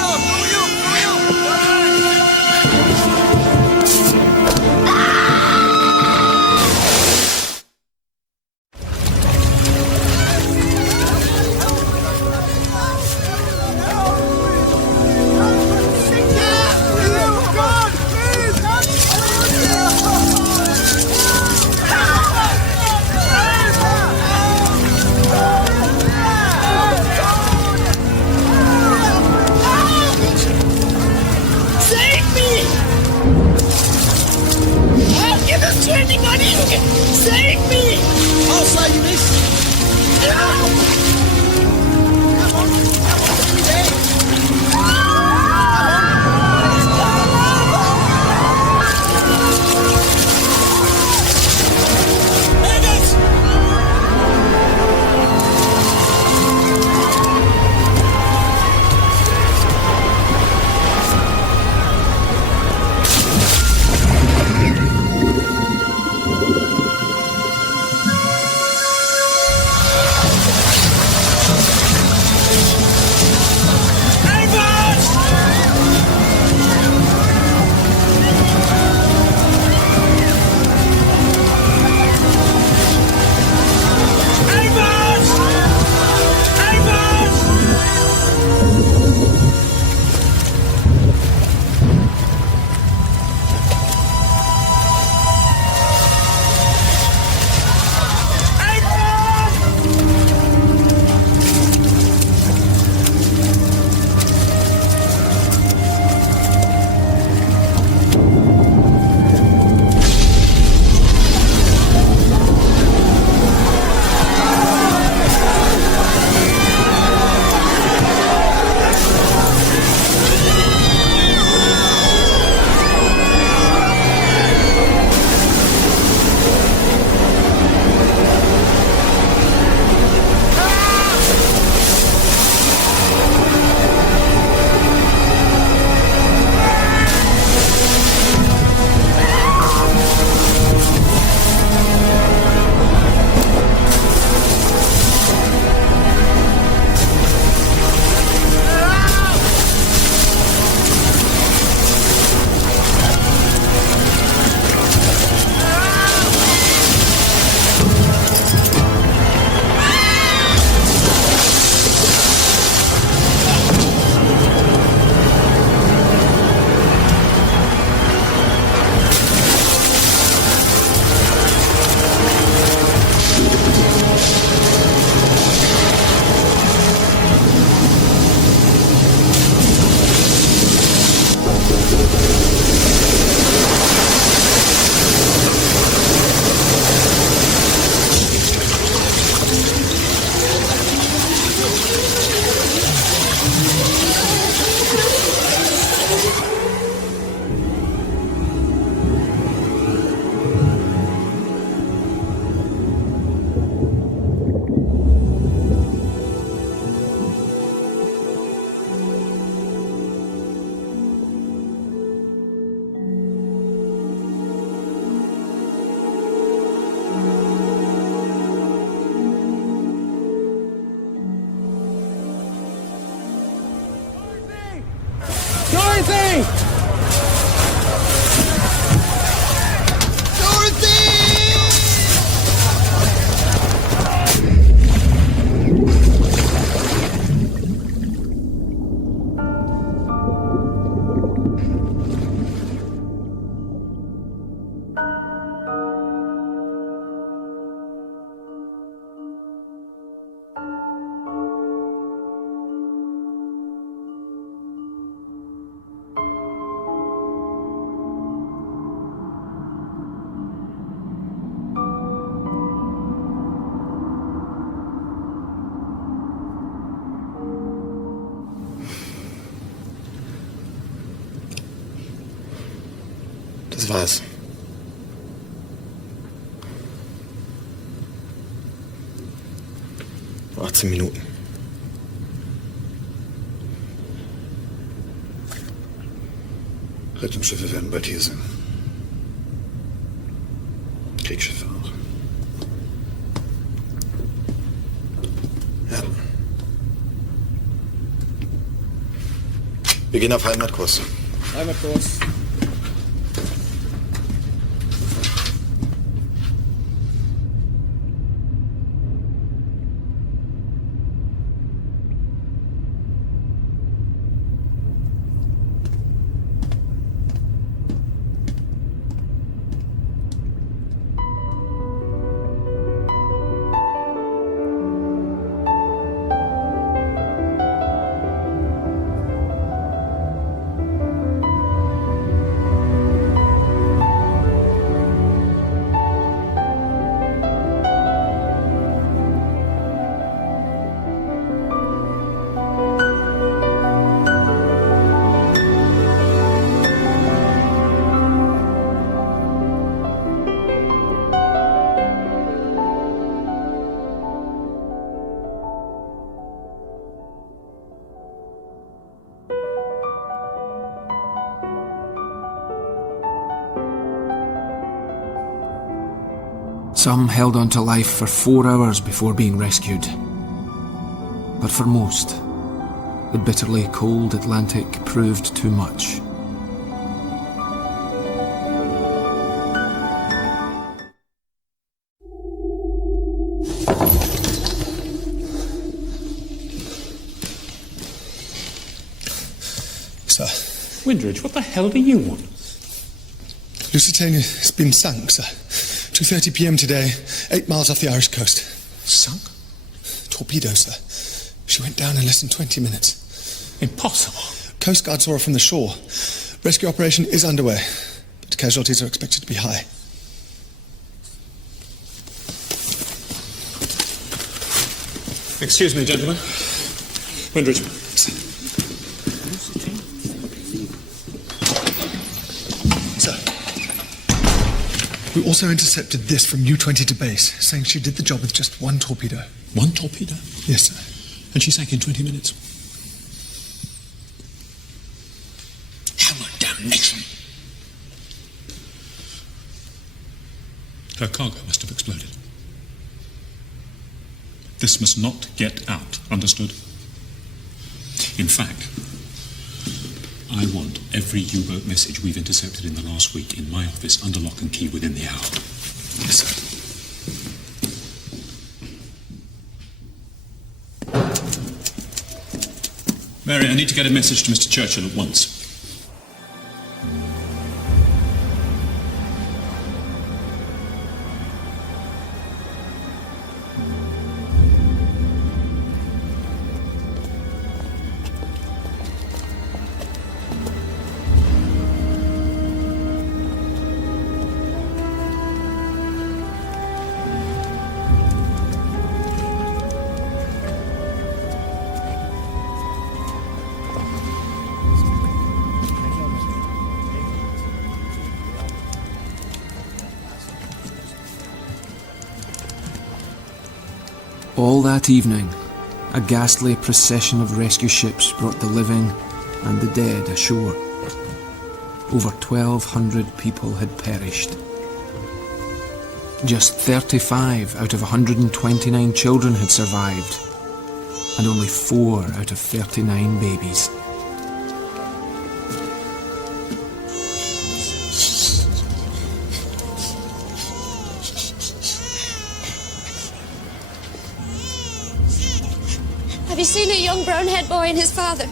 Das war's. Nur 18 Minuten. Rettungsschiffe werden bald hier sein. Kriegsschiffe auch. Ja. Wir gehen auf Heimatkurs. Heimatkurs. Some held on to life for 4 hours before being rescued. But for most, the bitterly cold Atlantic proved too much. Sir. Windridge, what the hell do you want? Lusitania has been sunk, sir. 2:30 p.m. today, 8 miles off the Irish coast. Sunk? Torpedo, sir. She went down in less than 20 minutes. Impossible. Coast Guard saw her from the shore. Rescue operation is underway, but casualties are expected to be high. Excuse me, gentlemen. Windridge. Sir. We also intercepted this from U-20 to base, saying she did the job with just 1 torpedo. 1 torpedo? Yes, sir. And she sank in 20 minutes. How a damnation! Her cargo must have exploded. This must not get out, understood? In fact, I want every U-boat message we've intercepted in the last week in my office under lock and key within the hour. Yes, sir. Mary, I need to get a message to Mr. Churchill at once. All that evening, a ghastly procession of rescue ships brought the living and the dead ashore. Over 1,200 people had perished. Just 35 out of 129 children had survived, and only 4 out of 39 babies. Have you seen a young brown-haired boy and his father?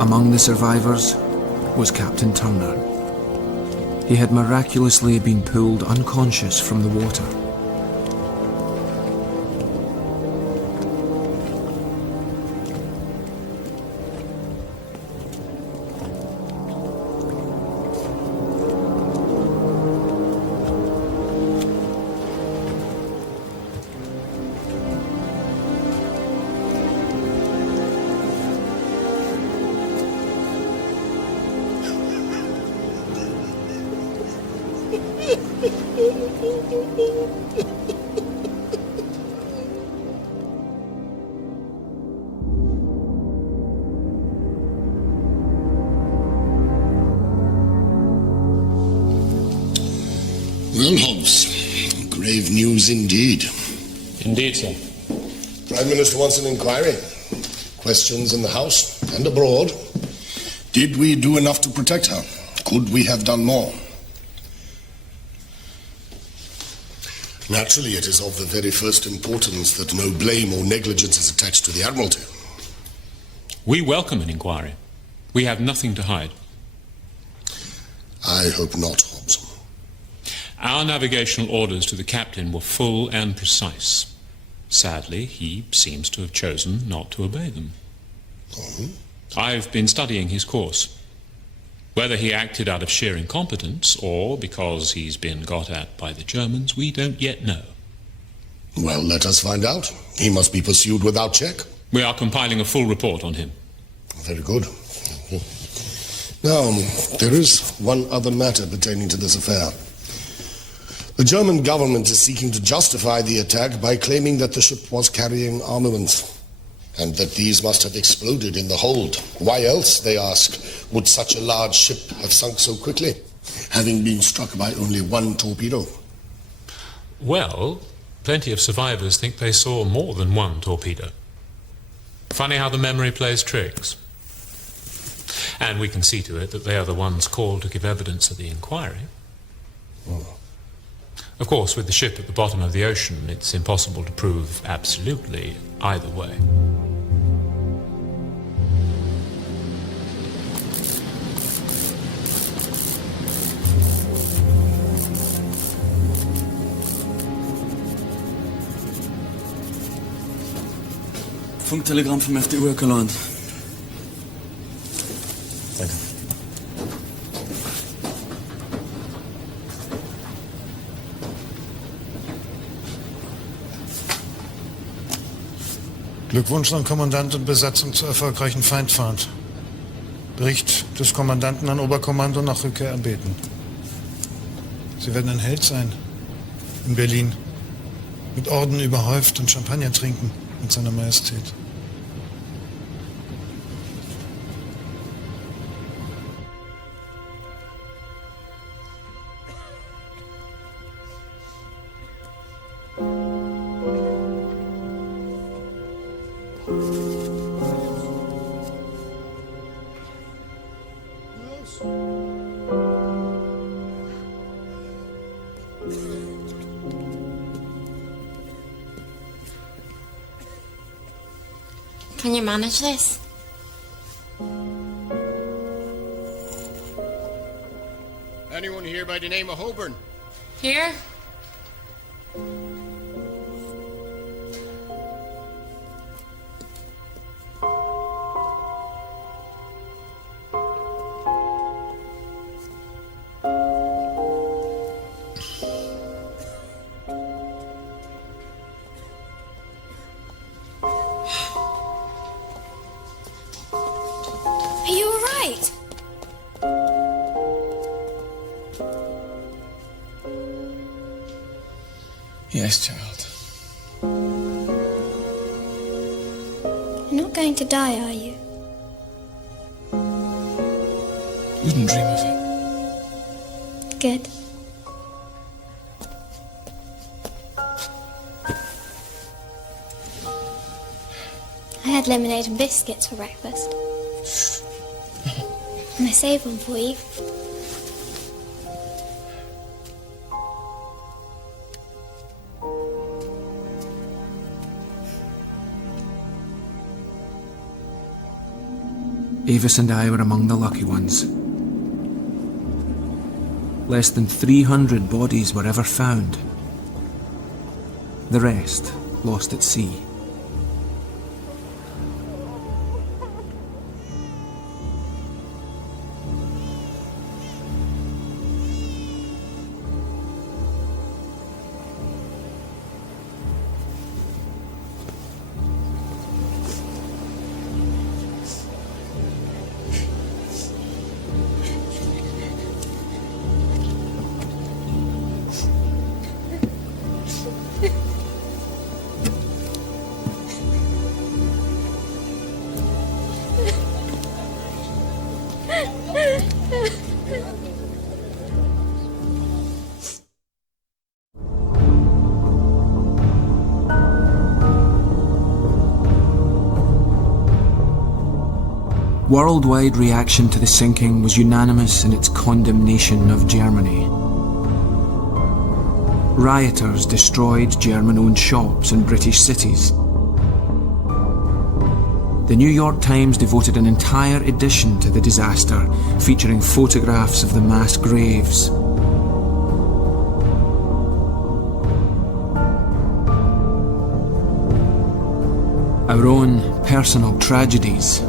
Among the survivors was Captain Turner. He had miraculously been pulled unconscious from the water. Well, Hobbs, grave news indeed. Indeed, sir. Prime Minister wants an inquiry. Questions in the House and abroad. Did we do enough to protect her? Could we have done more? Naturally, it is of the very first importance that no blame or negligence is attached to the Admiralty. We welcome an inquiry. We have nothing to hide. I hope not, Hobbs. Our navigational orders to the captain were full and precise. Sadly, he seems to have chosen not to obey them. I've been studying his course. Whether he acted out of sheer incompetence or because he's been got at by the Germans, we don't yet know. Well, let us find out. He must be pursued without check. We are compiling a full report on him. Very good. Now, there is one other matter pertaining to this affair. The German government is seeking to justify the attack by claiming that the ship was carrying armaments, and that these must have exploded in the hold. Why else, they ask, would such a large ship have sunk so quickly, having been struck by only one torpedo? Well, plenty of survivors think they saw more than one torpedo. Funny how the memory plays tricks. And we can see to it that they are the ones called to give evidence at the inquiry. Of course, with the ship at the bottom of the ocean, it's impossible to prove absolutely either way. Funktelegramm vom FDU, Herr. Danke. Glückwunsch an Kommandant und Besatzung zur erfolgreichen Feindfahrt. Bericht des Kommandanten an Oberkommando nach Rückkehr erbeten. Sie werden ein Held sein. In Berlin. Mit Orden überhäuft und Champagner trinken mit seiner Majestät. Can you manage this? Anyone here by the name of Holborn? Here? Are you all right? Yes, child. You're not going to die, are you? Wouldn't dream of it. Good. I had lemonade and biscuits for breakfast. And I saved one for you. Avis and I were among the lucky ones. Less than 300 bodies were ever found. The rest lost at sea. Worldwide reaction to the sinking was unanimous in its condemnation of Germany. Rioters destroyed German-owned shops in British cities. The New York Times devoted an entire edition to the disaster, featuring photographs of the mass graves. Our own personal tragedies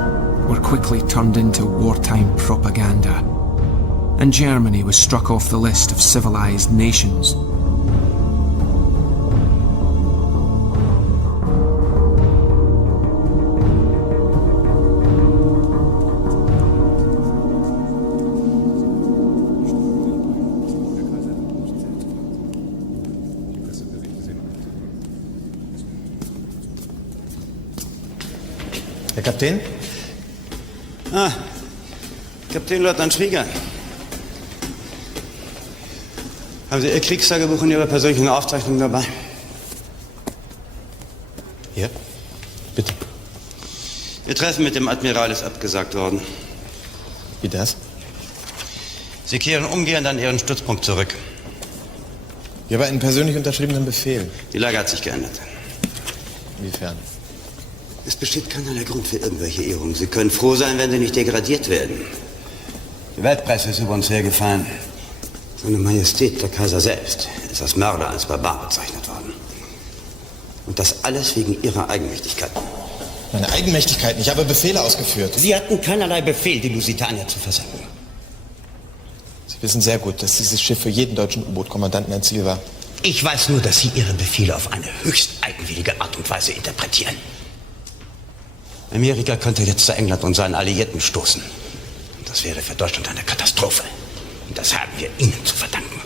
were quickly turned into wartime propaganda, and Germany was struck off the list of civilized nations. Herr Kapitän? Ah, Kapitänleutnant Schwieger. Haben Sie Ihr Kriegstagebuch und Ihre persönlichen Aufzeichnungen dabei? Ja, bitte. Ihr Treffen mit dem Admiral ist abgesagt worden. Wie das? Sie kehren umgehend an Ihren Stützpunkt zurück. Ja, aber einen persönlich unterschriebenen Befehl. Die Lage hat sich geändert. Inwiefern? Es besteht keinerlei Grund für irgendwelche Ehrungen. Sie können froh sein, wenn Sie nicht degradiert werden. Die Weltpresse ist über uns hergefallen. Seine Majestät, der Kaiser selbst, ist als Mörder, als Barbar bezeichnet worden. Und das alles wegen Ihrer Eigenmächtigkeit. Meine Eigenmächtigkeit? Ich habe Befehle ausgeführt. Sie hatten keinerlei Befehl, die Lusitania zu versenken. Sie wissen sehr gut, dass dieses Schiff für jeden deutschen U-Boot-Kommandanten ein Ziel war. Ich weiß nur, dass Sie Ihre Befehle auf eine höchst eigenwillige Art und Weise interpretieren. Amerika könnte jetzt zu England und seinen Alliierten stoßen. Das wäre für Deutschland eine Katastrophe. Und das haben wir Ihnen zu verdanken.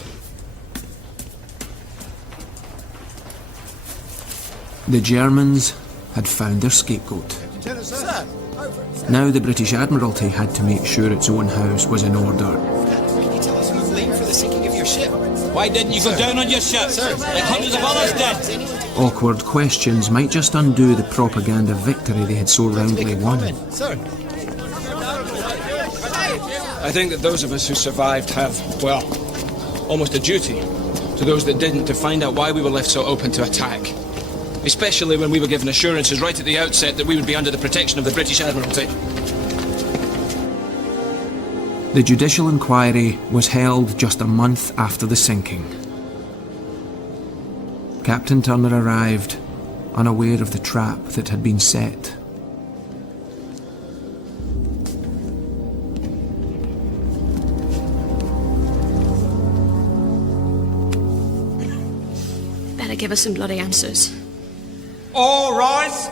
The Germans had found their scapegoat. Now the British Admiralty had to make sure its own house was in order. Can you tell us who's blamed for the sinking of your ship? Why didn't you go down on your ship? Like hundreds of others did. Awkward questions might just undo the propaganda victory they had so roundly won. I think that those of us who survived have, well, almost a duty to those that didn't to find out why we were left so open to attack. Especially when we were given assurances right at the outset that we would be under the protection of the British Admiralty. The judicial inquiry was held just a month after the sinking. Captain Turner arrived, unaware of the trap that had been set. Better give us some bloody answers. All rise.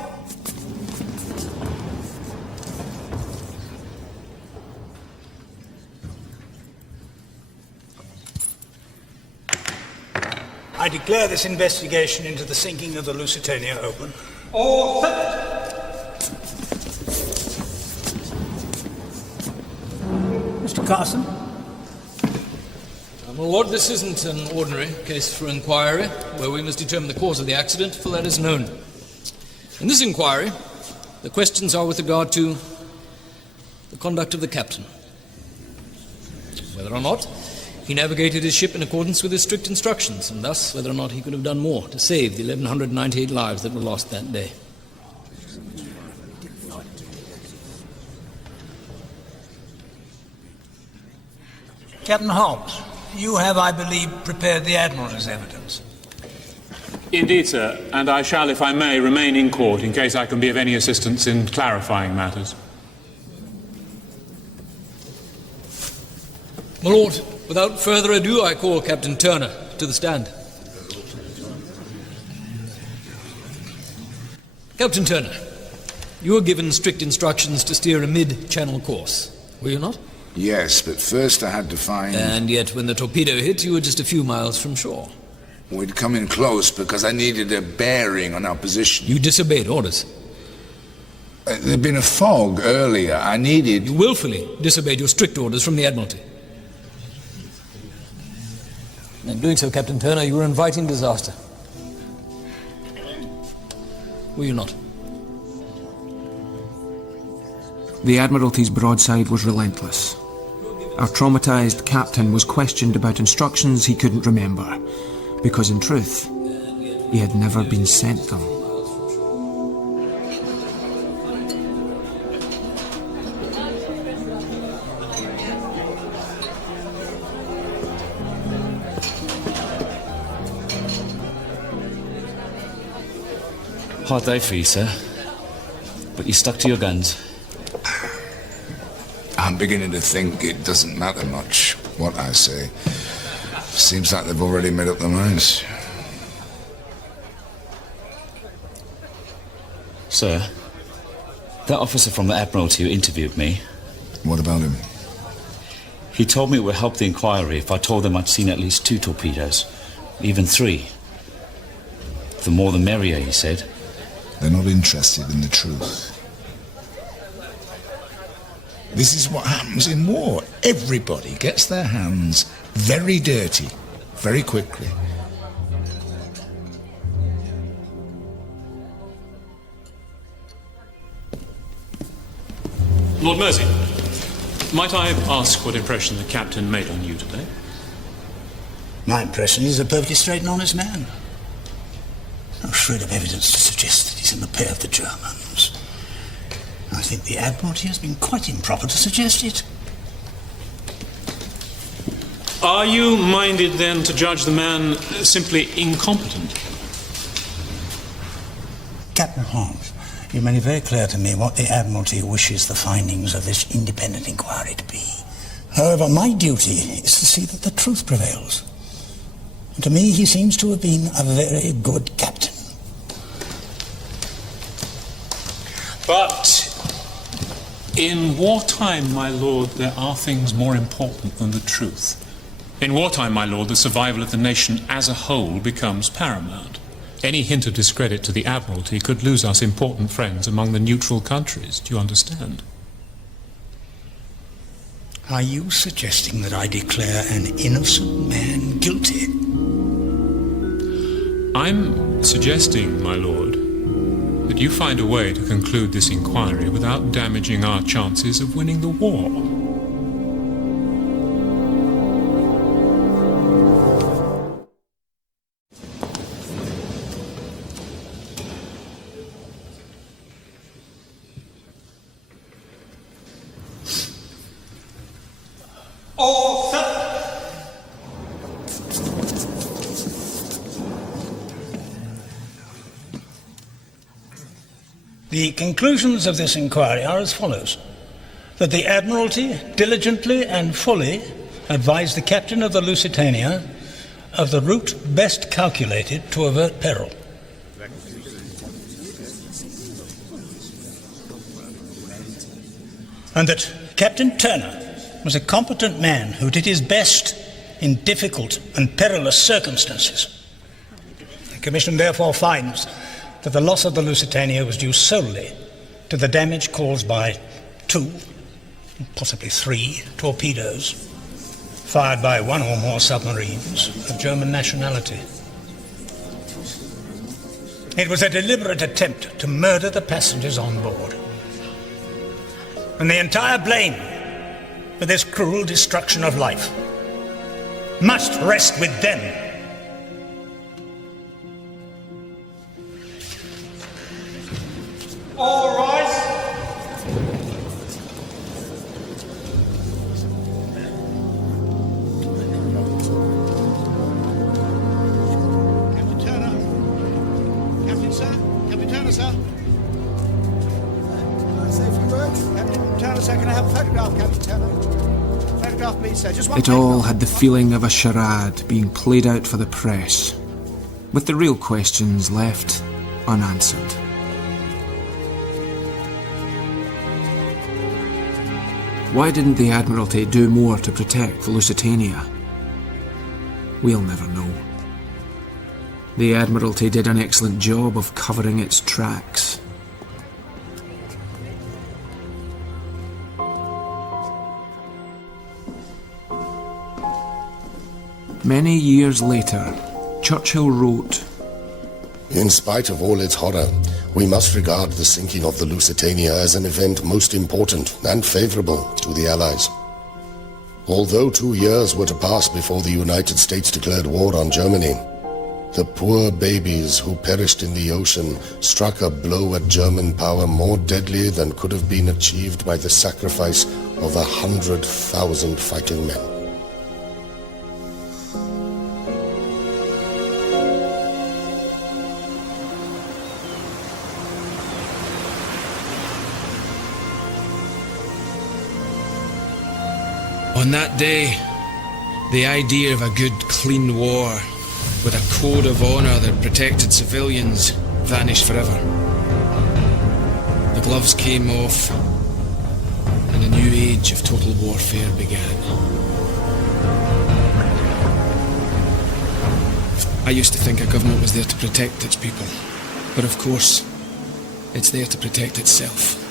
I declare this investigation into the sinking of the Lusitania open. All set. Mr. Carson? My lord, this isn't an ordinary case for inquiry, where we must determine the cause of the accident, for that is known. In this inquiry, the questions are with regard to the conduct of the captain. Whether or not he navigated his ship in accordance with his strict instructions, and thus whether or not he could have done more to save the 1,198 lives that were lost that day. Captain Hobbs, you have, I believe, prepared the Admiral's evidence. Indeed, sir, and I shall, if I may, remain in court in case I can be of any assistance in clarifying matters. My lord, without further ado, I call Captain Turner to the stand. Captain Turner, you were given strict instructions to steer a mid-channel course, were you not? Yes, but first I had to find... And yet when the torpedo hit, you were just a few miles from shore. We'd come in close because I needed a bearing on our position. You disobeyed orders. There'd been a fog earlier. I needed... You willfully disobeyed your strict orders from the Admiralty. In doing so, Captain Turner, you were inviting disaster. Were you not? The Admiralty's broadside was relentless. Our traumatised captain was questioned about instructions he couldn't remember, because in truth, he had never been sent them. Hard day for you, sir. But you stuck to your guns. I'm beginning to think it doesn't matter much what I say. Seems like they've already made up their minds. Sir, that officer from the Admiralty who interviewed me... What about him? He told me it would help the inquiry if I told them I'd seen at least 2 torpedoes. Even 3. The more the merrier, he said. They're not interested in the truth. This is what happens in war. Everybody gets their hands very dirty, very quickly. Lord Mersey, might I ask what impression the captain made on you today? My impression is a perfectly straight and honest man. No shred of evidence to suggest that he's in the pay of the Germans. I think the Admiralty has been quite improper to suggest it. Are you minded then to judge the man simply incompetent? Captain Holmes, you made it very clear to me what the Admiralty wishes the findings of this independent inquiry to be. However, my duty is to see that the truth prevails. And to me, he seems to have been a very good captain. But in wartime, my lord, there are things more important than the truth. In wartime, my lord, the survival of the nation as a whole becomes paramount. Any hint of discredit to the Admiralty could lose us important friends among the neutral countries. Do you understand? Are you suggesting that I declare an innocent man guilty? I'm suggesting, my lord, that you find a way to conclude this inquiry without damaging our chances of winning the war. The conclusions of this inquiry are as follows. That the Admiralty diligently and fully advised the captain of the Lusitania of the route best calculated to avert peril. And that Captain Turner was a competent man who did his best in difficult and perilous circumstances. The Commission therefore finds that the loss of the Lusitania was due solely to the damage caused by 2, possibly 3, torpedoes fired by 1 or more submarines of German nationality. It was a deliberate attempt to murder the passengers on board. And the entire blame for this cruel destruction of life must rest with them. All rise. Captain Turner. Captain, sir. Captain Turner, sir. Can I say a few words? Captain Turner, sir, can I have a photograph, Captain Turner? Photograph, please, sir. Just one It all had the feeling of a charade being played out for the press, with the real questions left unanswered. Why didn't the Admiralty do more to protect the Lusitania? We'll never know. The Admiralty did an excellent job of covering its tracks. Many years later, Churchill wrote, In spite of all its horror, we must regard the sinking of the Lusitania as an event most important and favorable to the Allies. Although 2 years were to pass before the United States declared war on Germany, the poor babies who perished in the ocean struck a blow at German power more deadly than could have been achieved by the sacrifice of 100,000 fighting men. On that day, the idea of a good, clean war with a code of honor that protected civilians vanished forever. The gloves came off, and a new age of total warfare began. I used to think a government was there to protect its people, but of course, it's there to protect itself.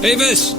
Avis!